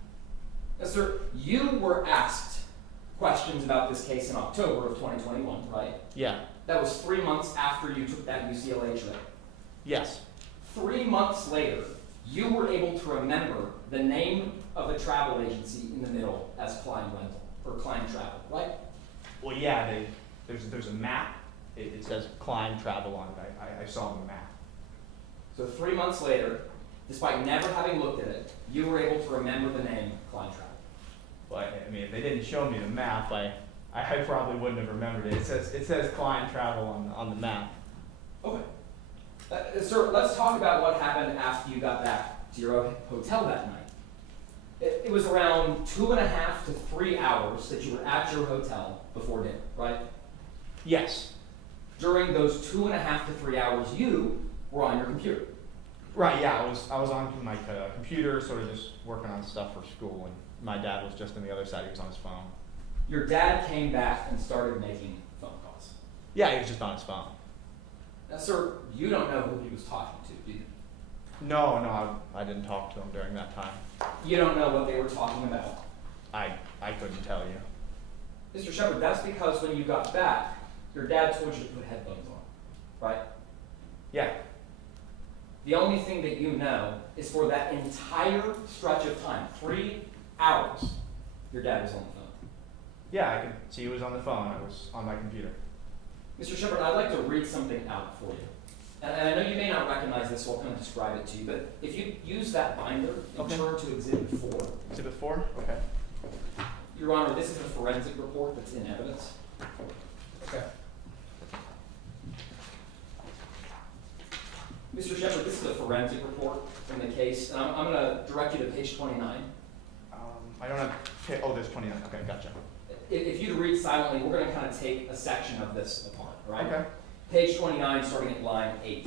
Yes, sir. You were asked questions about this case in October of 2021, right? Yeah. That was 3 months after you took that UCLA trip. Yes. 3 months later, you were able to remember the name of a travel agency in the middle as Kline Rental, or Kline Travel, right? Well, yeah, there's a map. It says Kline Travel on it. I saw the map. So 3 months later, despite never having looked at it, you were able to remember the name Kline Travel. Well, I mean, if they didn't show me the map, I probably wouldn't have remembered it. It says Kline Travel on the map. Okay. Sir, let's talk about what happened after you got back to your hotel that night. It was around 2.5 to 3 hours that you were at your hotel before dinner, right? Yes. During those 2.5 to 3 hours, you were on your computer. Right. Yeah. I was on my computer, sort of just working on stuff for school, and my dad was just on the other side. He was on his phone. Your dad came back and started making phone calls. Yeah, he was just on his phone. Now, sir, you don't know who he was talking to, do you? No, I didn't talk to him during that time. You don't know what they were talking about. I couldn't tell you. Mr. Shepard, that's because when you got back, your dad told you to put headphones on, right? Yeah. The only thing that you know is for that entire stretch of time, 3 hours, your dad was on the phone. Yeah, I could see he was on the phone. I was on my computer. Mr. Shepard, I'd like to read something out for you. And I know you may not recognize this, so I'll kind of describe it to you, but if you use that binder and Okay. turn to Exhibit 4. Exhibit 4? Okay. Your Honor, this is a forensic report that's in evidence. Okay. Mr. Shepard, this is a forensic report from the case, and I'm going to direct you to page 29. I don't have. Oh, there's 29. Okay, gotcha. If you'd read silently, we're going to kind of take a section of this apart, right? Okay. Page 29, starting at line 8,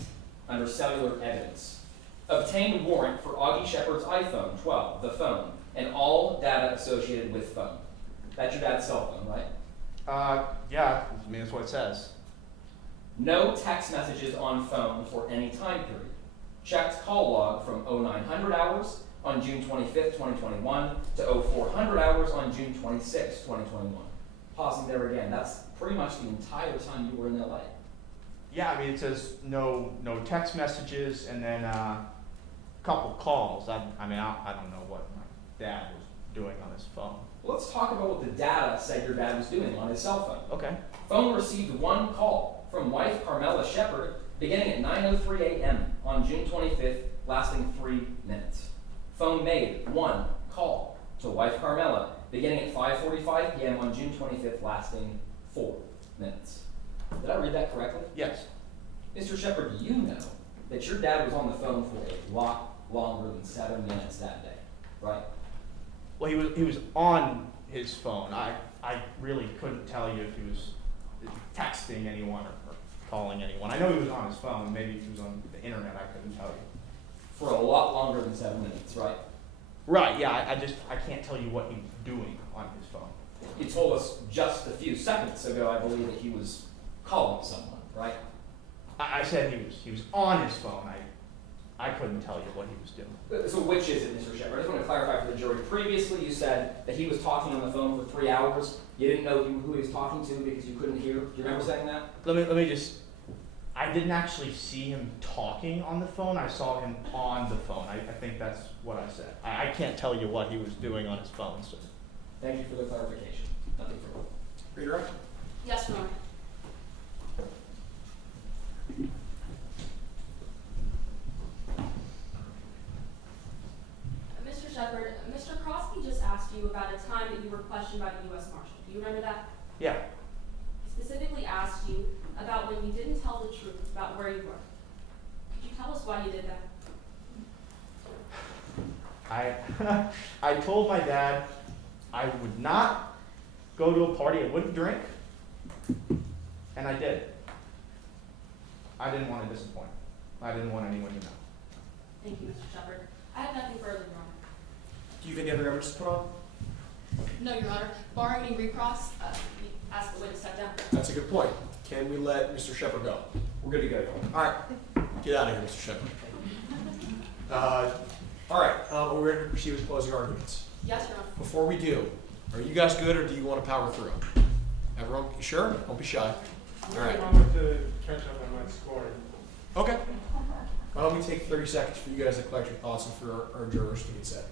under cellular evidence. Obtained warrant for Augie Shepard's iPhone 12, the phone, and all data associated with phone. That's your dad's cell phone, right? Yeah. I mean, that's what it says. No text messages on phone for any time period. Checked call log from 0900 hours on June 25th, 2021 to 0400 hours on June 26th, 2021. Pausing there again, that's pretty much the entire time you were in LA. Yeah, I mean, it says no text messages, and then a couple calls. I don't know what my dad was doing on his phone. Well, let's talk about what the data said your dad was doing on his cell phone. Okay. Phone received one call from wife Carmela Shepard beginning at 9:03 a.m. on June 25th, lasting 3 minutes. Phone made one call to wife Carmela beginning at 5:45 p.m. on June 25th, lasting 4 minutes. Did I read that correctly? Yes. Mr. Shepard, you know that your dad was on the phone for a lot longer than 7 minutes that day, right? Well, he was on his phone. I really couldn't tell you if he was texting anyone or calling anyone. I know he was on his phone. Maybe if he was on the internet, I couldn't tell you. For a lot longer than 7 minutes, right? Right. Yeah. I can't tell you what he was doing on his phone. You told us just a few seconds ago, I believe, that he was calling someone, right? I said he was on his phone. I couldn't tell you what he was doing. So which is it, Mr. Shepard? I just want to clarify for the jury. Previously, you said that he was talking on the phone for 3 hours. You didn't know who he was talking to because you couldn't hear. Do you remember saying that? Let me just. I didn't actually see him talking on the phone. I saw him on the phone. I think that's what I said. I can't tell you what he was doing on his phone, sir. Thank you for the clarification. Nothing further. Redirect. Yes, Your Honor. Mr. Shepard, Mr. Crosby just asked you about a time that you were questioned by the U.S. Marshal. Do you remember that? Yeah. He specifically asked you about when you didn't tell the truth about where you were. Could you tell us why you did that? I told my dad I would not go to a party, I wouldn't drink, and I did. I didn't want to disappoint. I didn't want anyone to know. Thank you, Mr. Shepard. I have nothing further, Your Honor. Do you have any other evidence to put on? No, Your Honor. Barring any recross, we ask the witness to step down. That's a good point. Can we let Mr. Shepard go? We're good to go. All right, get out of here, Mr. Shepard. All right, we're ready to proceed with closing arguments. Yes, Your Honor. Before we do, are you guys good, or do you want to power through? Everyone, you sure? Don't be shy. All right. I wanted to catch up on my scoring. Okay. Why don't we take 30 seconds for you guys to collect your thoughts and for our jurors to get set.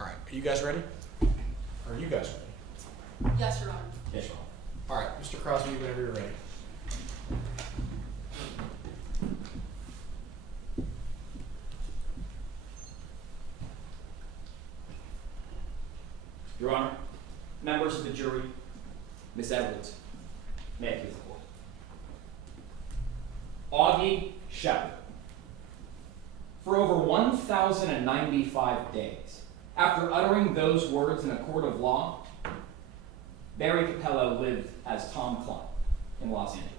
All right, are you guys ready? Are you guys ready? Yes, Your Honor. Yes, Your Honor. All right, Mr. Crosby, whenever you're ready. Your Honor, members of the jury, Ms. Edwards, may I please report? Augie Shepard, for over 1,095 days, after uttering those words in a court of law, Barry Capello lived as Tom Kline in Los Angeles.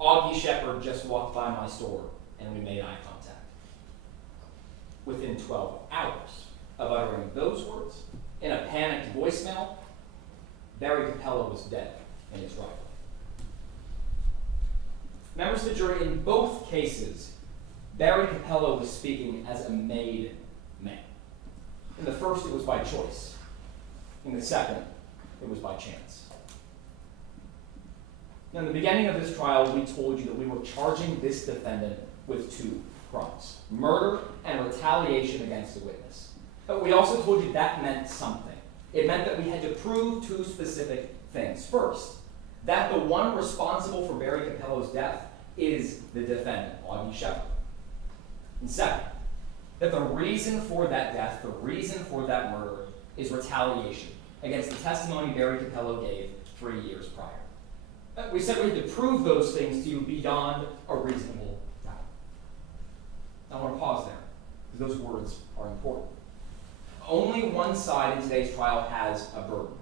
Augie Shepard just walked by my store and we made eye contact. Within 12 hours of uttering those words in a panicked voicemail, Barry Capello was dead in his rifle. Members of the jury, in both cases, Barry Capello was speaking as a made man. In the first, it was by choice. In the second, it was by chance. Now, in the beginning of this trial, we told you that we were charging this defendant with 2 crimes: murder and retaliation against a witness. But we also told you that meant something. It meant that we had to prove 2 specific things. First, that the one responsible for Barry Capello's death is the defendant, Augie Shepard. And second, that the reason for that death, the reason for that murder, is retaliation against the testimony Barry Capello gave 3 years prior. We said we had to prove those things to you beyond a reasonable doubt. I want to pause there, because those words are important. Only one side in today's trial has a burden.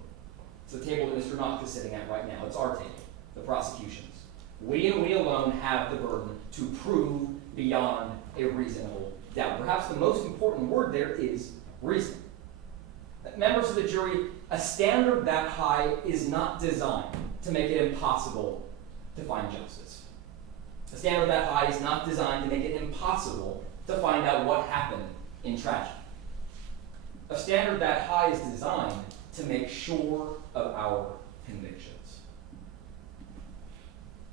It's the table that Mr. Knox is sitting at right now. It's our table, the prosecution's. We and we alone have the burden to prove beyond a reasonable doubt. Perhaps the most important word there is reason. Members of the jury, a standard that high is not designed to make it impossible to find justice. A standard that high is not designed to make it impossible to find out what happened in tragedy. A standard that high is designed to make sure of our convictions.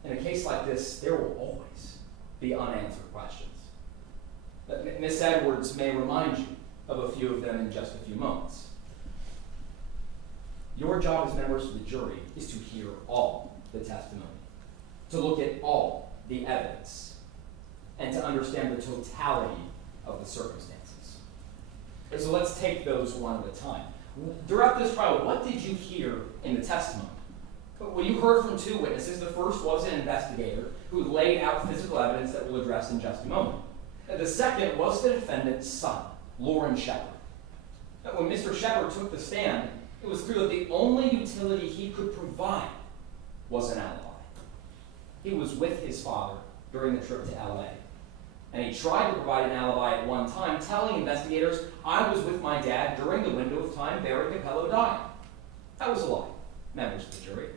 In a case like this, there will always be unanswered questions. Ms. Edwards may remind you of a few of them in just a few moments. Your job as members of the jury is to hear all the testimony, to look at all the evidence, and to understand the totality of the circumstances. So let's take those one at a time. Throughout this trial, what did you hear in the testimony? Well, you heard from two witnesses. The first was an investigator who laid out physical evidence that we'll address in just a moment. The second was the defendant's son, Lauren Shepard. When Mr. Shepard took the stand, it was clear that the only utility he could provide was an alibi. He was with his father during the trip to LA. And he tried to provide an alibi at one time, telling investigators, I was with my dad during the window of time Barry Capello died. That was a lie, members of the jury.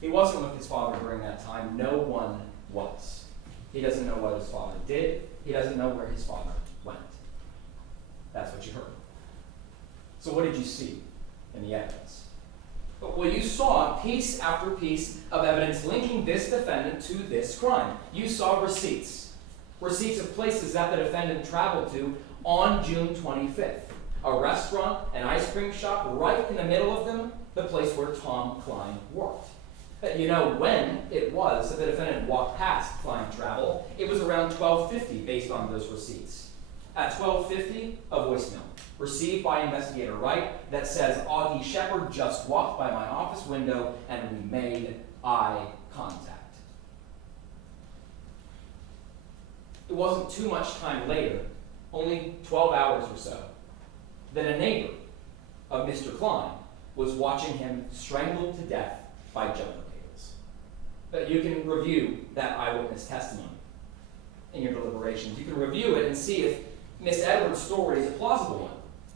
He wasn't with his father during that time. No one was. He doesn't know what his father did. He doesn't know where his father went. That's what you heard. So what did you see in the evidence? Well, you saw piece after piece of evidence linking this defendant to this crime. You saw receipts. Receipts of places that the defendant traveled to on June 25th. A restaurant, an ice cream shop, right in the middle of them, the place where Tom Kline worked. You know when it was that the defendant walked past Kline Travel. It was around 12:50 based on those receipts. At 12:50, a voicemail received by investigator Wright that says, Augie Shepard just walked by my office window and we made eye contact. It wasn't too much time later, only 12 hours or so, that a neighbor of Mr. Kline was watching him strangled to death by jumper cables. But you can review that eyewitness testimony in your deliberations. You can review it and see if Miss Edwards' story is a plausible one,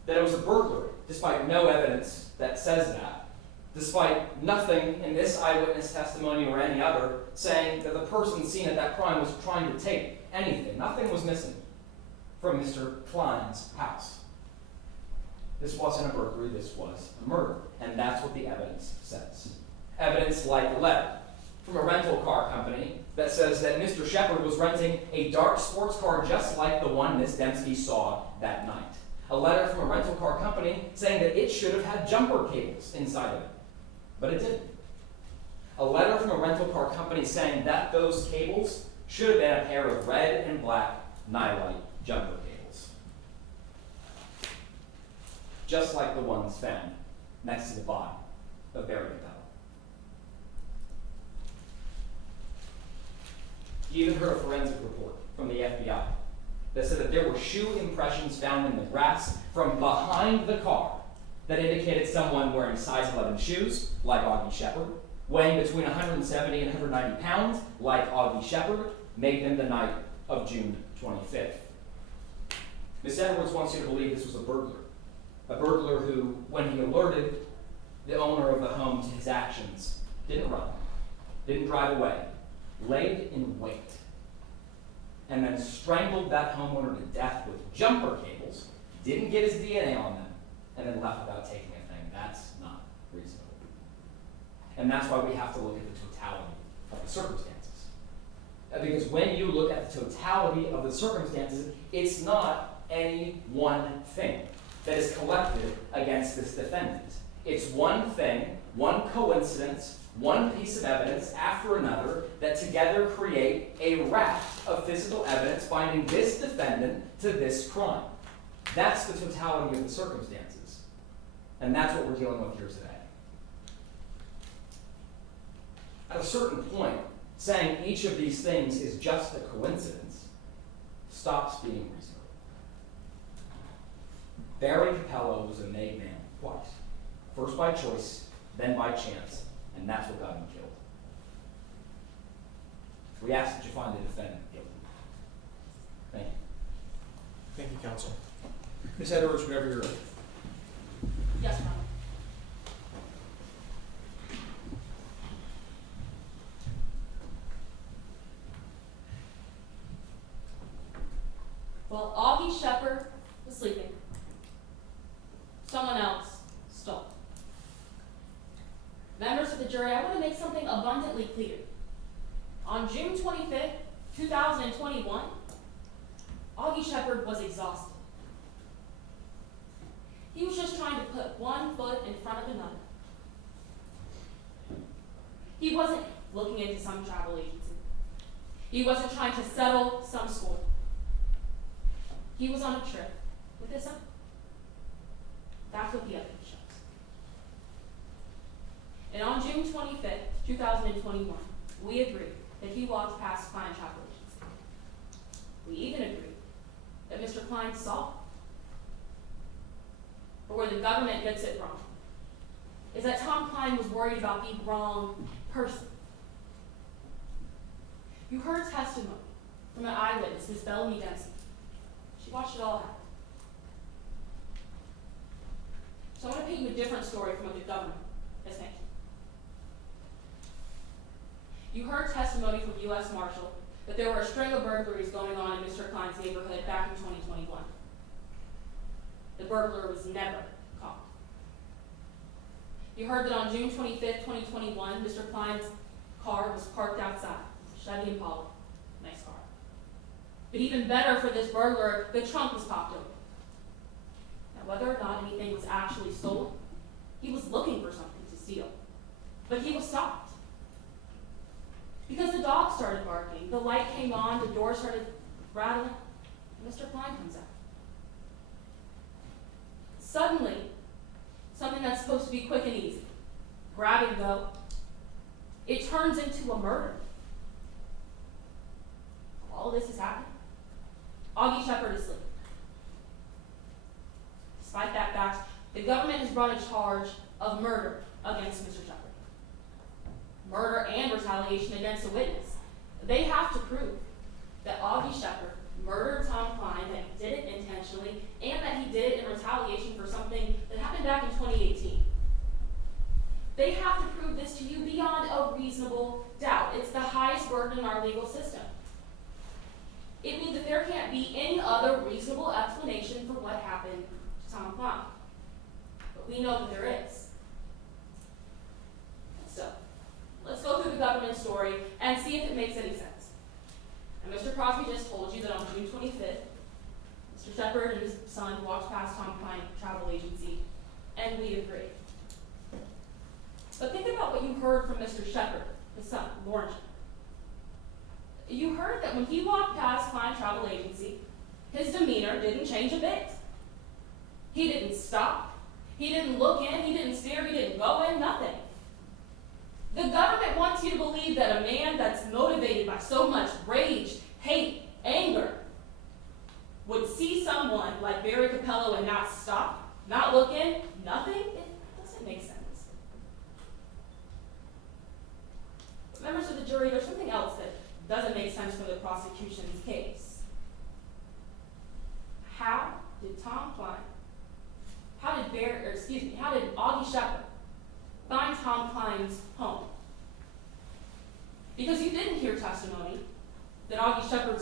that it was a burglary, despite no evidence that says that, despite nothing in this eyewitness testimony or any other saying that the person seen at that crime was trying to take anything. Nothing was missing from Mr. Kline's house. This wasn't a burglary, this was a murder, and that's what the evidence says. Evidence like a letter from a rental car company that says that Mr. Shepard was renting a dark sports car just like the one Miss Dembski saw that night. A letter from a rental car company saying that it should have had jumper cables inside of it, but it didn't. A letter from a rental car company saying that those cables should have been a pair of red and black nylite jumper cables, just like the ones found next to the body of Barry Capello. You even heard a forensic report from the FBI that said that there were shoe impressions found in the grass from behind the car that indicated someone wearing size 11 shoes, like Augie Shepard, weighing between 170 and 190 pounds, like Augie Shepard, made them the night of June 25th. Miss Edwards wants you to believe this was a burglar who, when he alerted the owner of the home to his actions, didn't run, didn't drive away, laid in wait, and then strangled that homeowner to death with jumper cables, didn't get his DNA on them, and then left without taking a thing. That's not reasonable. And that's why we have to look at the totality of the circumstances. Because when you look at the totality of the circumstances, it's not any one thing that is collected against this defendant. It's one thing, one coincidence, one piece of evidence after another that together create a raft of physical evidence binding this defendant to this crime. That's the totality of the circumstances. And that's what we're dealing with here today. At a certain point, saying each of these things is just a coincidence stops being reasonable. Barry Capello was a made man twice. First by choice, then by chance, and that's what got him killed. We ask that you find the defendant guilty. Thank you. Thank you, counsel. Ms. Edwards, whenever you're ready. Yes, Your Honor. While Augie Shepard was sleeping, someone else stole. Members of the jury, I want to make something abundantly clear. On June 25th, 2021, Augie Shepard was exhausted. He was just trying to put one foot in front of another. He wasn't looking into some travel agency. He wasn't trying to settle some score. He was on a trip with his son. That's what the evidence shows. And on June 25th, 2021, we agreed that he walked past Kline Travel Agency. We even agreed that Mr. Kline saw. But where the government gets it wrong is that Tom Kline was worried about the wrong person. You heard testimony from an eyewitness, Ms. Bellamy Dempsey. She watched it all happen. So I want to paint you a different story from what the government is making. You heard testimony from U.S. Marshal that there were a string of burglaries going on in Mr. Kline's neighborhood back in 2021. The burglar was never caught. You heard that on June 25th, 2021, Mr. Kline's car was parked outside, Chevy Impala, nice car. But even better for this burglar, the trunk was popped open. Now, whether or not anything was actually stolen, he was looking for something to steal. But he was stopped. Because the dog started barking, the light came on, the door started rattling, and Mr. Kline comes out. Suddenly, something that's supposed to be quick and easy, grab and go, it turns into a murder. All of this is happening. Augie Shepard is asleep. Despite that fact, the government has brought a charge of murder against Mr. Shepard. Murder and retaliation against a witness. They have to prove that Augie Shepard murdered Tom Kline, that he did it intentionally, and that he did it in retaliation for something that happened back in 2018. They have to prove this to you beyond a reasonable doubt. It's the highest burden in our legal system. It means that there can't be any other reasonable explanation for what happened to Tom Kline. But we know that there is. So, let's go through the government story and see if it makes any sense. And Mr. Crosby just told you that on June 25th, Mr. Shepard and his son walked past Tom Kline Travel Agency, and we agreed. But think about what you heard from Mr. Shepard, his son, Lauren Shepard. You heard that when he walked past Kline Travel Agency, his demeanor didn't change a bit. He didn't stop. He didn't look in. He didn't stare. He didn't go in. Nothing. The government wants you to believe that a man that's motivated by so much rage, hate, anger, would see someone like Barry Capello and not stop, not look in, nothing. It doesn't make sense. But members of the jury, there's something else that doesn't make sense from the prosecution's case. How did Augie Shepard find Tom Kline's home? Because you didn't hear testimony that Augie Shepard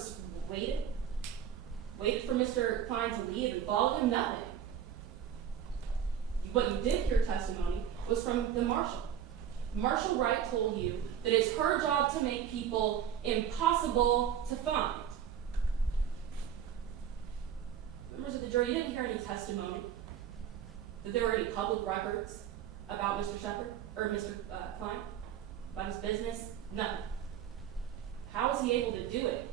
waited for Mr. Kline to leave and followed him, nothing. What you did hear testimony was from the marshal. Marshal Wright told you that it's her job to make people impossible to find. Members of the jury, you didn't hear any testimony that there were any public records about Mr. Shepard or Mr. Kline, about his business. None. How was he able to do it?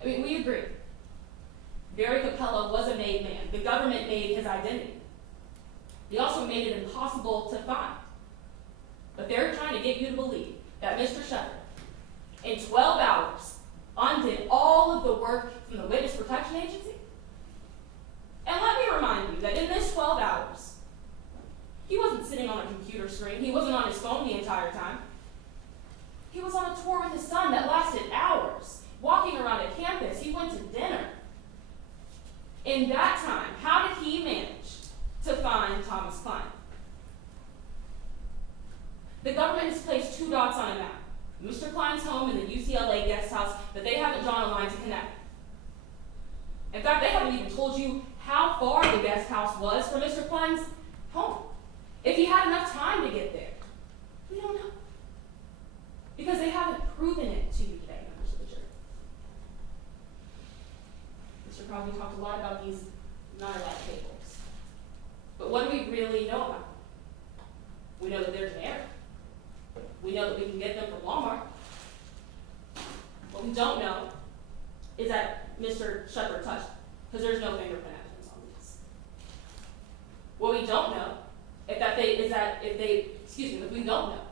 I mean, we agree. Barry Capello was a made man. The government made his identity. They also made it impossible to find. But they're trying to get you to believe that Mr. Shepard, in 12 hours, undid all of the work from the Witness Protection Agency. And let me remind you that in this 12 hours, he wasn't sitting on a computer screen. He wasn't on his phone the entire time. He was on a tour with his son that lasted hours, walking around a campus. He went to dinner. In that time, how did he manage to find Thomas Kline? The government has placed 2 dots on a map. Mr. Kline's home and the UCLA guest house that they haven't drawn a line to connect. In fact, they haven't even told you how far the guest house was from Mr. Kline's home. If he had enough time to get there, we don't know. Because they haven't proven it to you today, members of the jury. Mr. Crosby talked a lot about these non-alike tables. But what do we really know about them? We know that they're generic. We know that we can get them from Walmart. What we don't know is that Mr. Shepard touched them, because there's no fingerprint evidence on these. What we don't know is that we don't know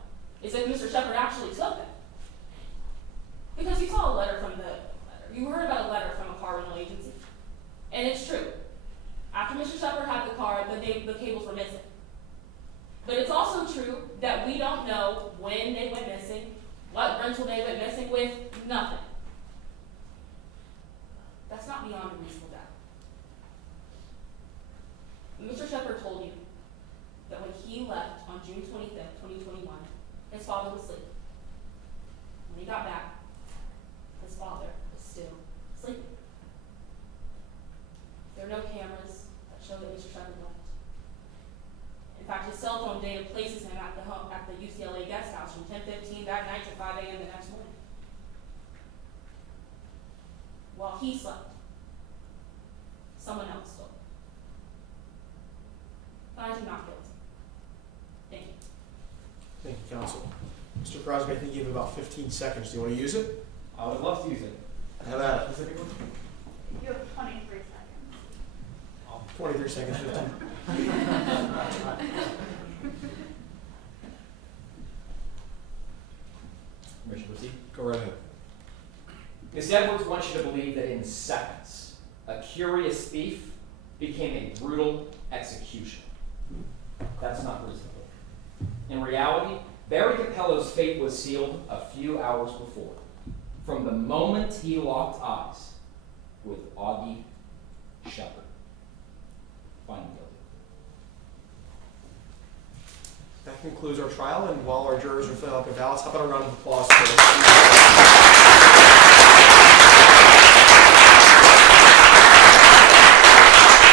is if Mr. Shepard actually took them. Because you saw a letter you heard about a letter from a car rental agency. And it's true. After Mr. Shepard had the car, the cables were missing. But it's also true that we don't know when they went missing, what rental they went missing with, nothing. That's not beyond a reasonable doubt. Mr. Shepard told you that when he left on June 25th, 2021, his father was asleep. When he got back, his father was still sleeping. There are no cameras that show that Mr. Shepard left. In fact, his cell phone data places him at the UCLA guest house from 10:15 that night to 5 a.m. the next morning. While he slept, someone else stole. Find him not guilty. Thank you. Thank you, counsel. Mr. Crosby, I think you have about 15 seconds. Do you want to use it? I would love to use it. Have at it. Specifically? You have 23 seconds. 23 seconds, 15. Permission to proceed? Go right ahead. Ms. Edwards wants you to believe that in seconds, a curious thief became a brutal executioner. That's not reasonable. In reality, Barry Capello's fate was sealed a few hours before, from the moment he locked eyes with Augie Shepard. Find him guilty. That concludes our trial, and while our jurors are filling out their ballots, how about a round of applause for